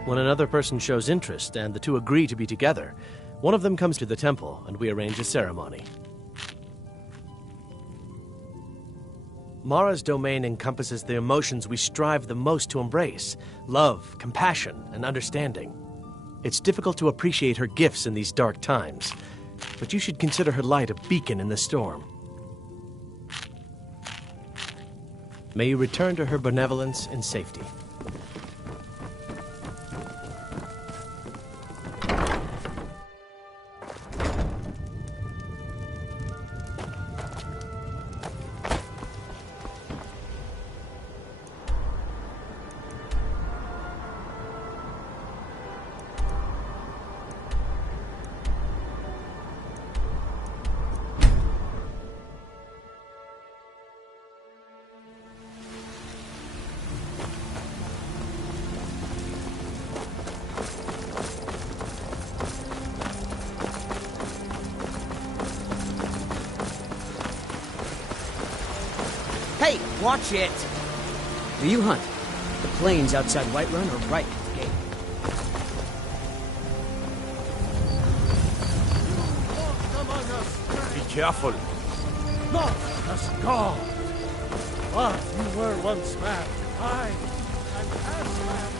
When another person shows interest and the two agree to be together, one of them comes to the temple and we arrange a ceremony. Mara's domain encompasses the emotions we strive the most to embrace: love, compassion, and understanding. It's difficult to appreciate her gifts in these dark times, but you should consider her light a beacon in the storm. May you return to her benevolence in safety. Hey, watch it! Do you hunt? The plains outside Whiterun are ripe with game. Be careful. Not as God. But you were once mad, kind, and as mad.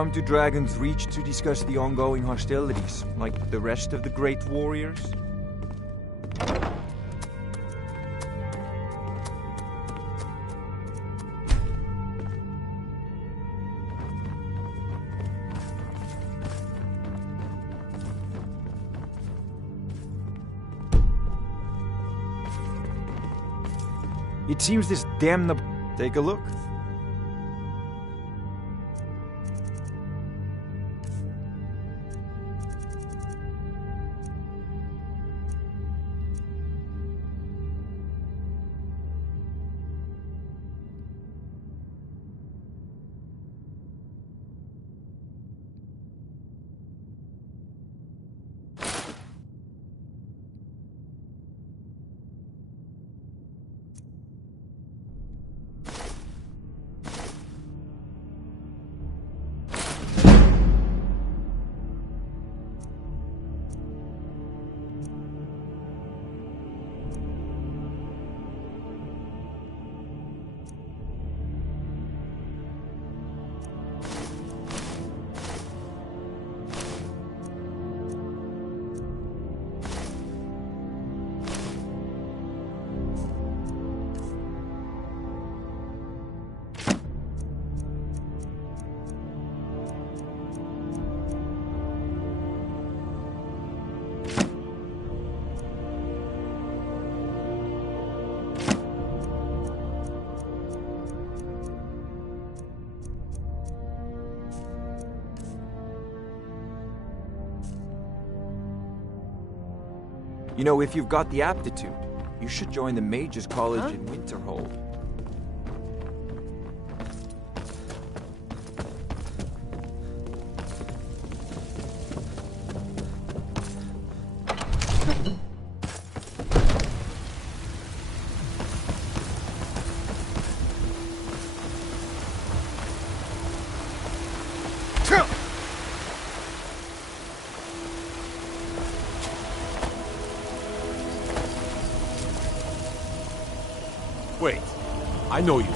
come to Dragon's Reach to discuss the ongoing hostilities, like the rest of the great warriors? It seems this damnable... Take a look. You know, if you've got the aptitude, you should join the Mages College in Winterhold. Wait, I know you.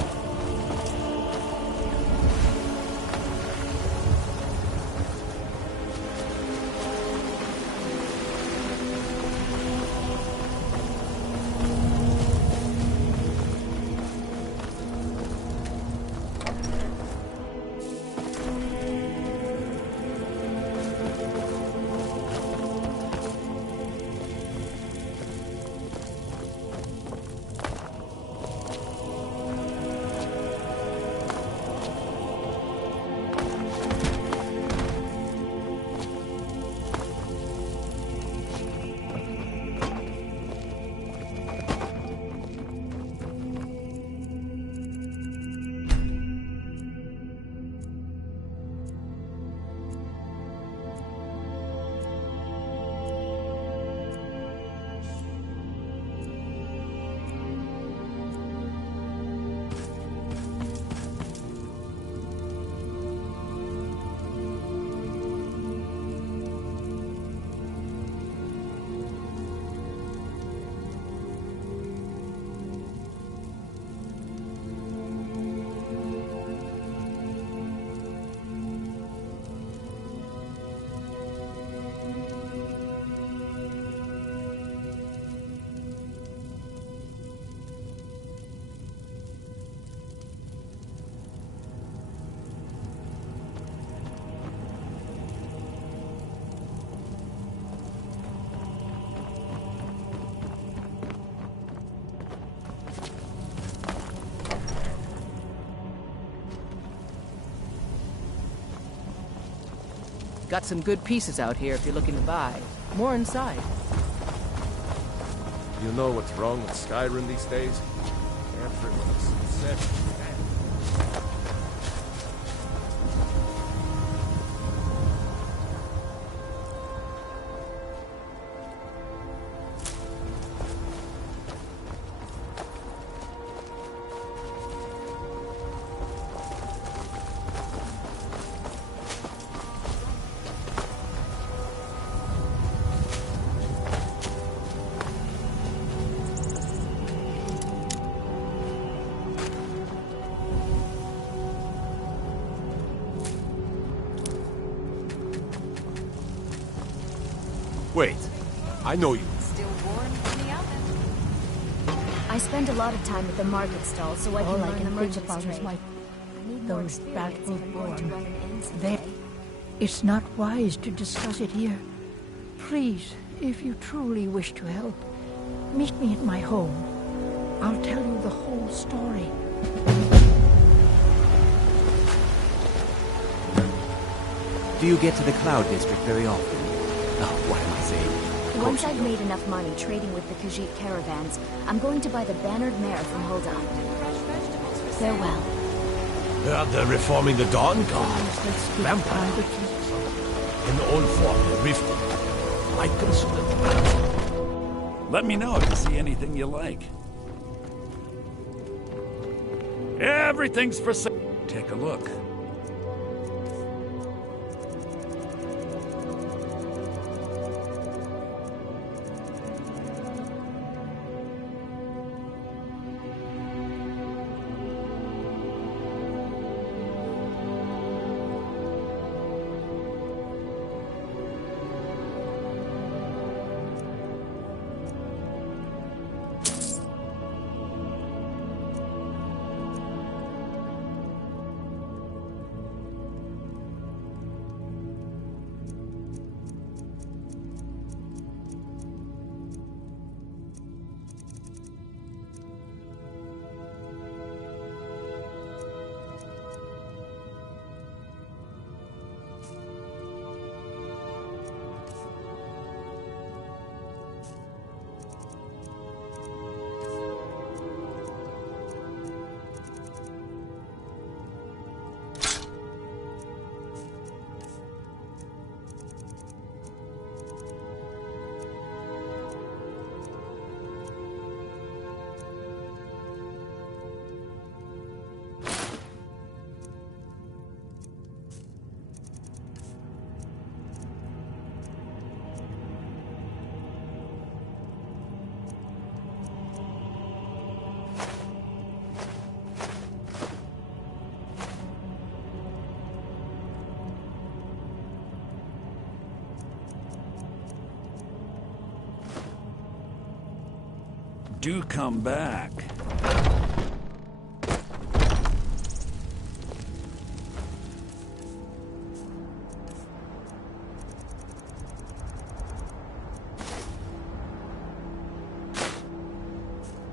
Got some good pieces out here if you're looking to buy. More inside. You know what's wrong with Skyrim these days? Everyone's obsessed with that. Wait, I know you. Still warm in the oven. I spend a lot of time at the market stall, so I can learn the merchant's trade. I need more Those experience bashful if I'm going to born. run an inn They... someday. It's not wise to discuss it here. Please, if you truly wish to help, meet me at my home. I'll tell you the whole story. Do you get to the Cloud District very often? Oh, what am I saying? Once I've made enough money trading with the Khajiit caravans, I'm going to buy the bannered mare from Hulda. Farewell. Heard they're reforming the Dawn Guard. Vampire. In the old form, the Riften. Might consider them. Let me know if you see anything you like. Everything's for sale. Take a look. Do come back.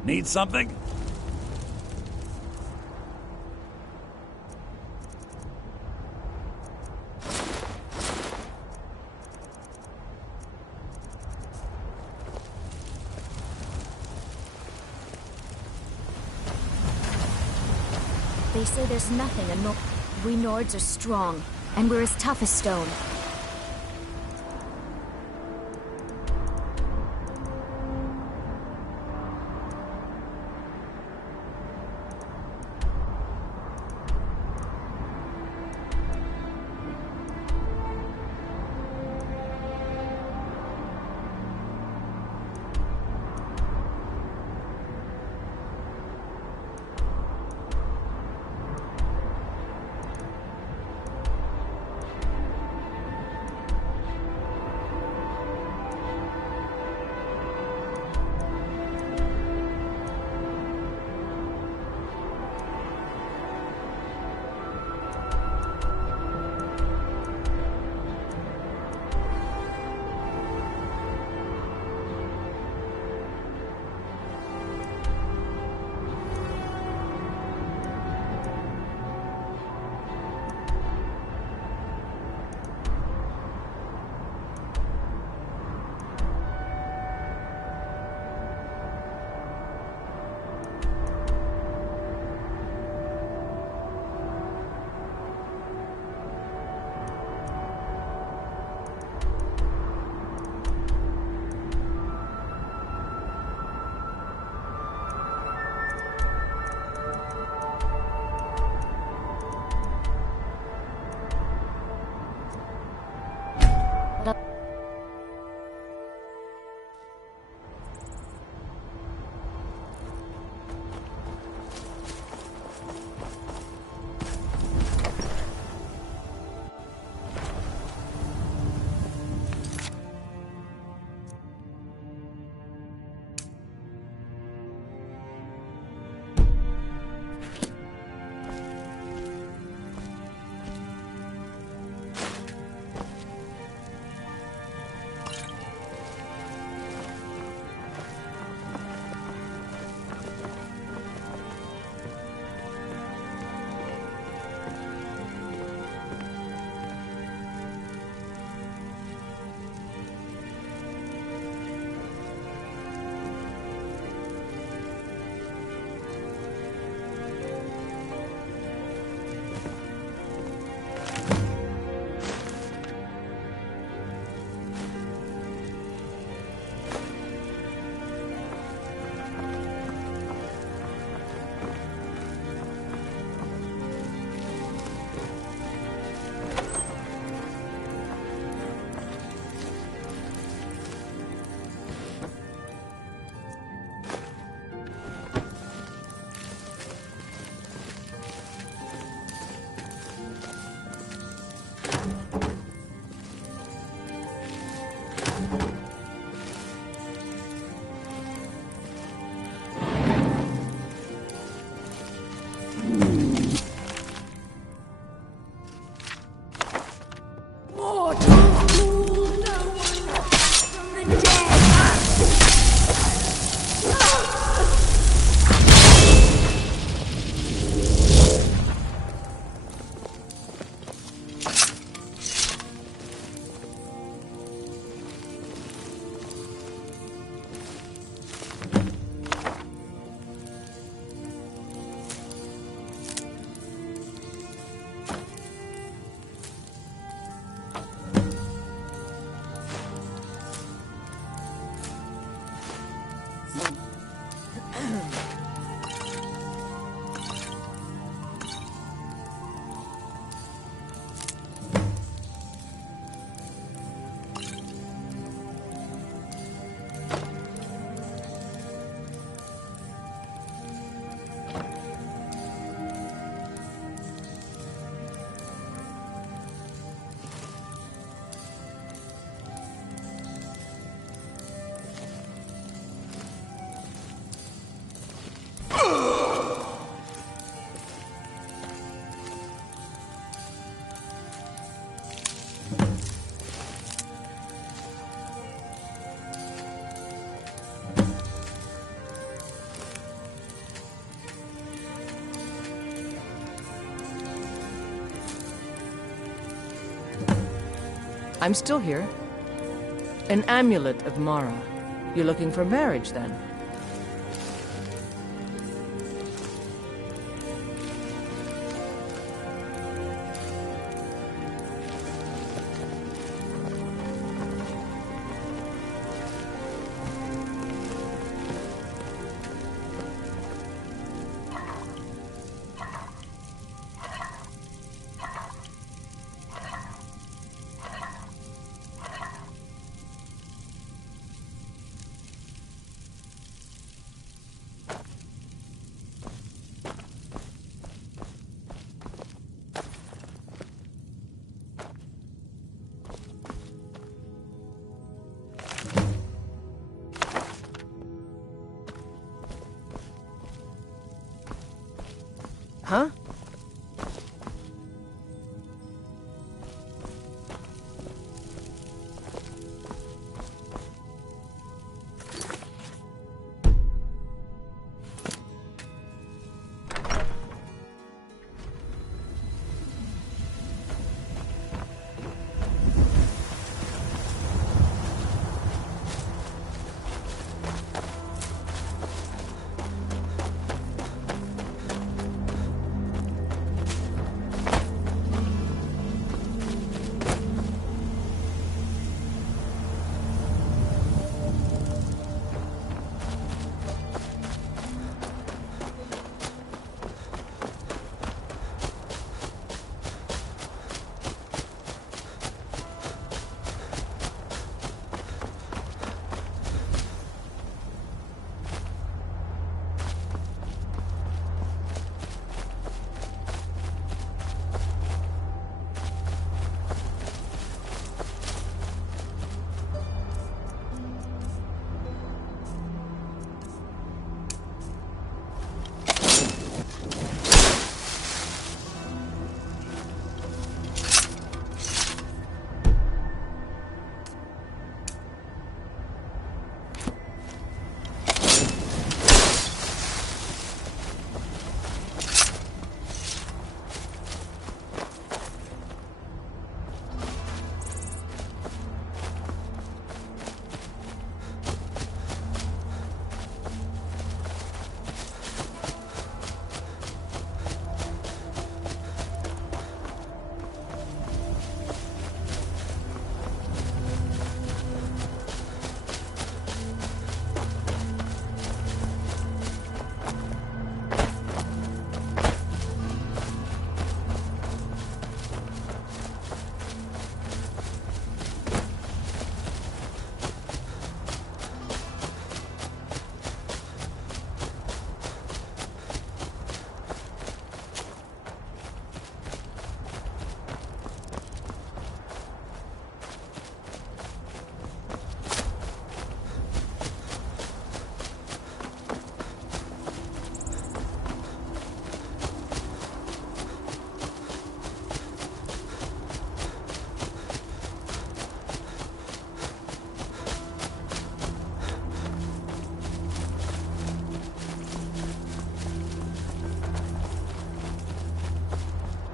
Need something? They say there's nothing a Nord. We Nords are strong, and we're as tough as stone. I'm still here. An amulet of Mara. You're looking for marriage, then? Huh?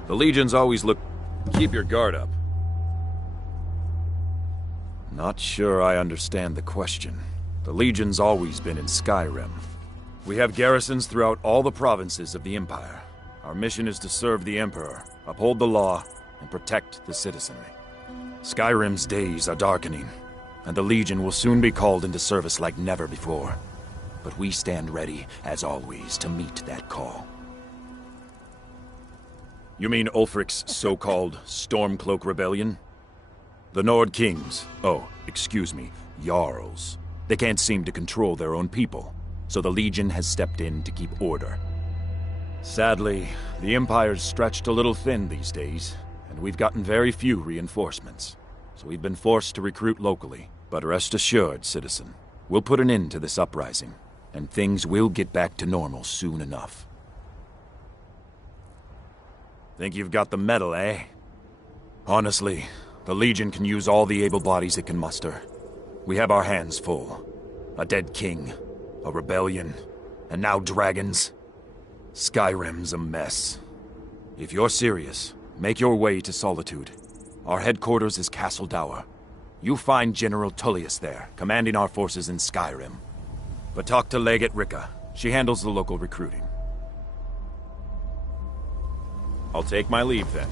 The Legion's always look... Keep your guard up. Not sure I understand the question. The Legion's always been in Skyrim. We have garrisons throughout all the provinces of the Empire. Our mission is to serve the Emperor, uphold the law, and protect the citizenry. Skyrim's days are darkening, and the Legion will soon be called into service like never before. But we stand ready, as always, to meet that call. You mean Ulfric's so-called Stormcloak Rebellion? The Nord Kings, excuse me, Jarls. They can't seem to control their own people, so the Legion has stepped in to keep order. Sadly, the Empire's stretched a little thin these days, and we've gotten very few reinforcements. So we've been forced to recruit locally. But rest assured, citizen, we'll put an end to this uprising, and things will get back to normal soon enough. Think you've got the mettle, eh? Honestly, the Legion can use all the able bodies it can muster. We have our hands full. A dead king, a rebellion, and now dragons. Skyrim's a mess. If you're serious, make your way to Solitude. Our headquarters is Castle Dower. You'll find General Tullius there, commanding our forces in Skyrim. But talk to Legate Ricka. She handles the local recruiting. I'll take my leave then.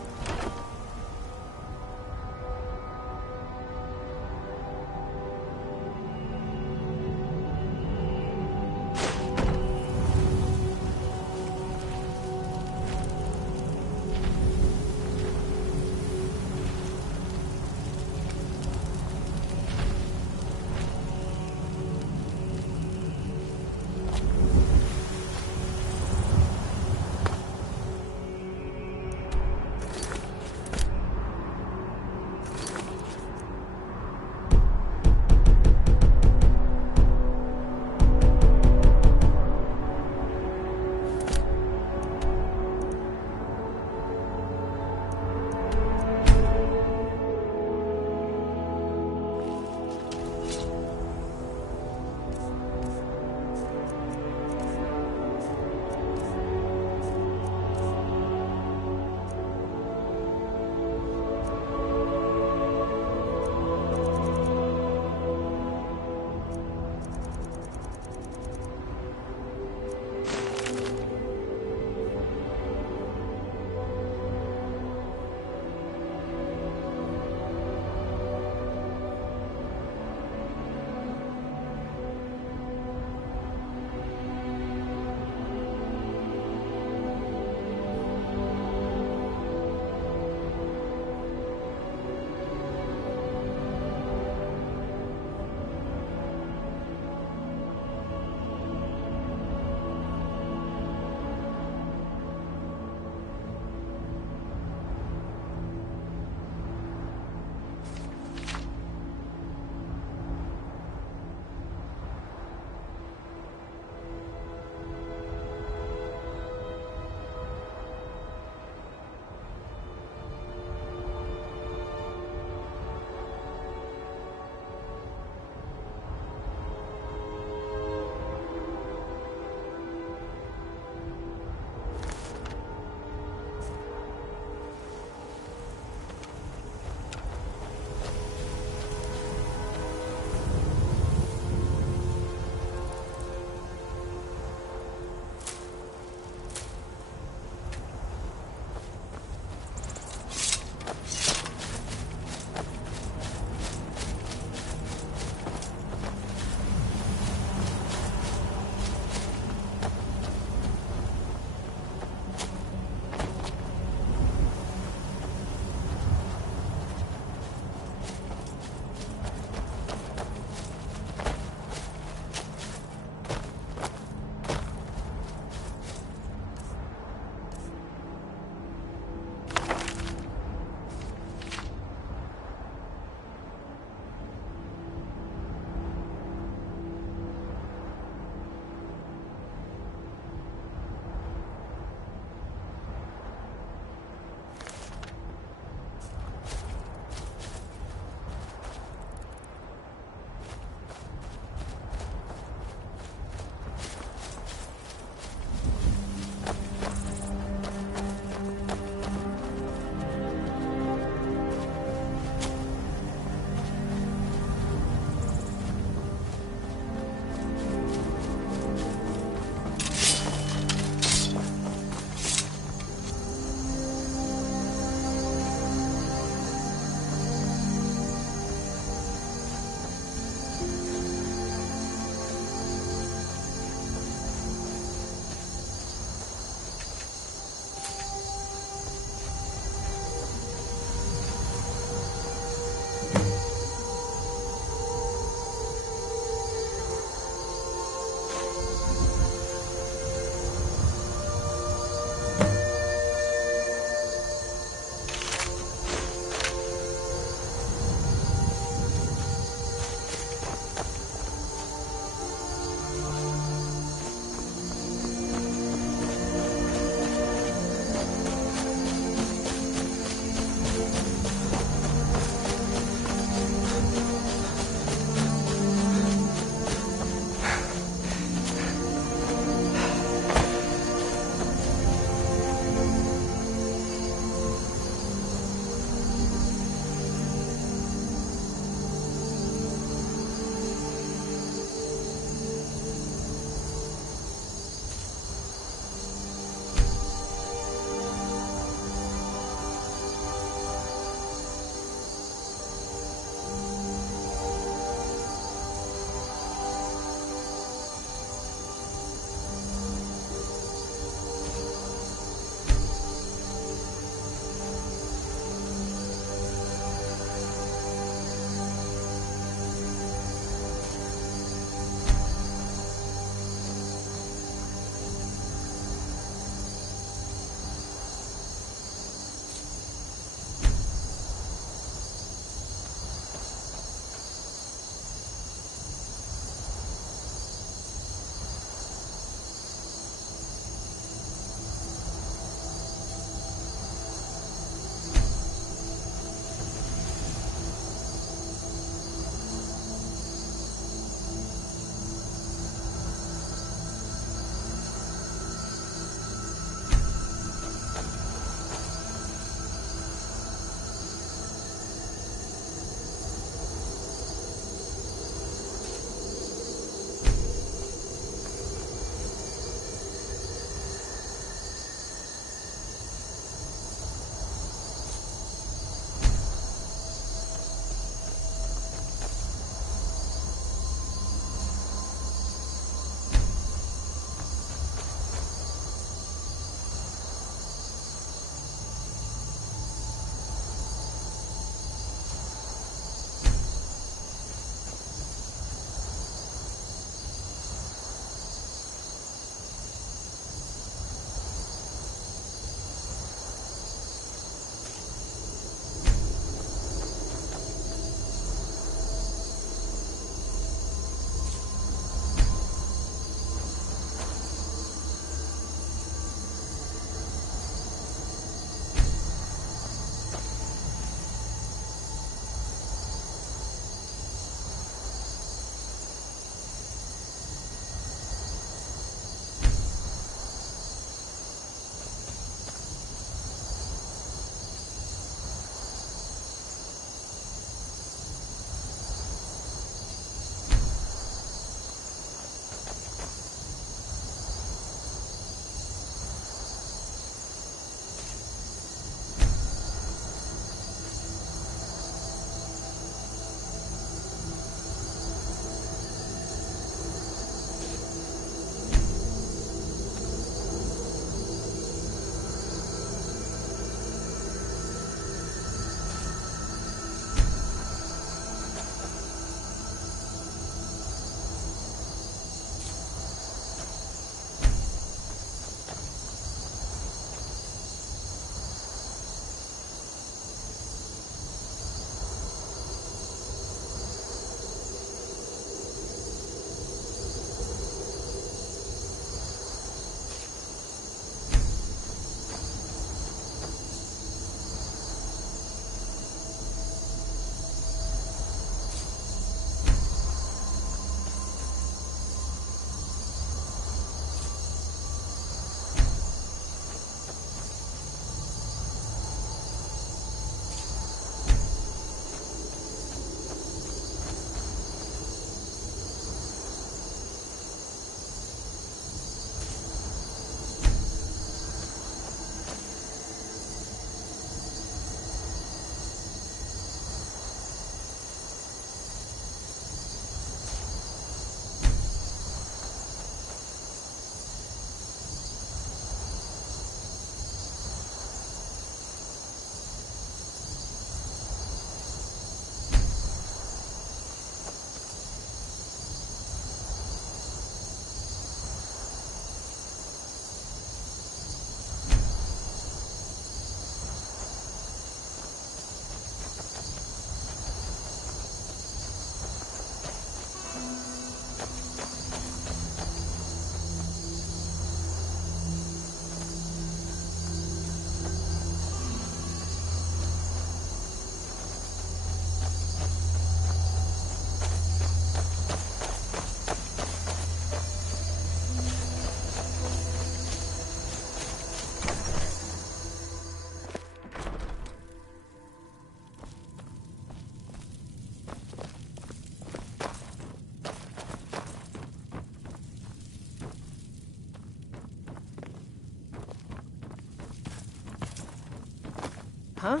Huh?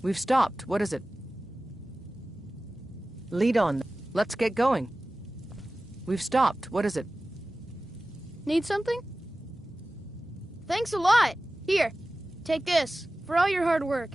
We've stopped. What is it? Lead on. Let's get going. We've stopped. What is it? Need something? Thanks a lot. Here, take this for all your hard work.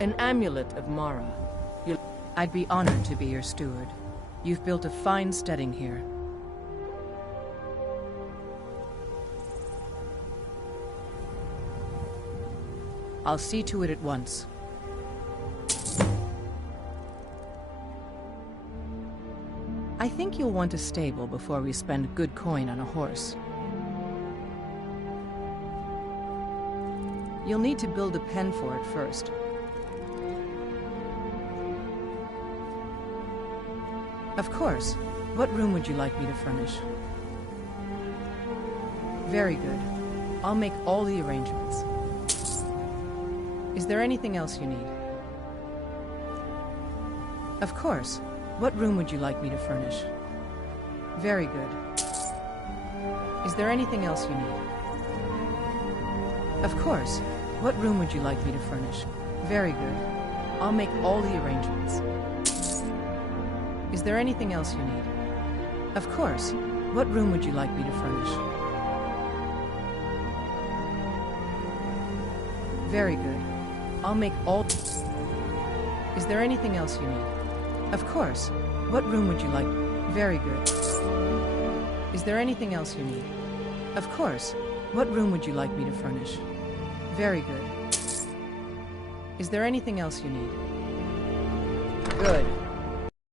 An amulet of Mara. I'd be honored to be your steward. You've built a fine steading here. I'll see to it at once. I think you'll want a stable before we spend good coin on a horse. You'll need to build a pen for it first. Of course. What room would you like me to furnish? Very good. I'll make all the arrangements. Is there anything else you need? Of course. What room would you like me to furnish? Very good. Is there anything else you need? Of course. What room would you like me to furnish? Very good. I'll make all the arrangements. Is there anything else you need? Of course. What room would you like me to furnish? Very good. I'll make all... Is there anything else you need? Of course. What room would you like? Very good. Is there anything else you need? Of course. What room would you like me to furnish? Very good. Is there anything else you need? Good.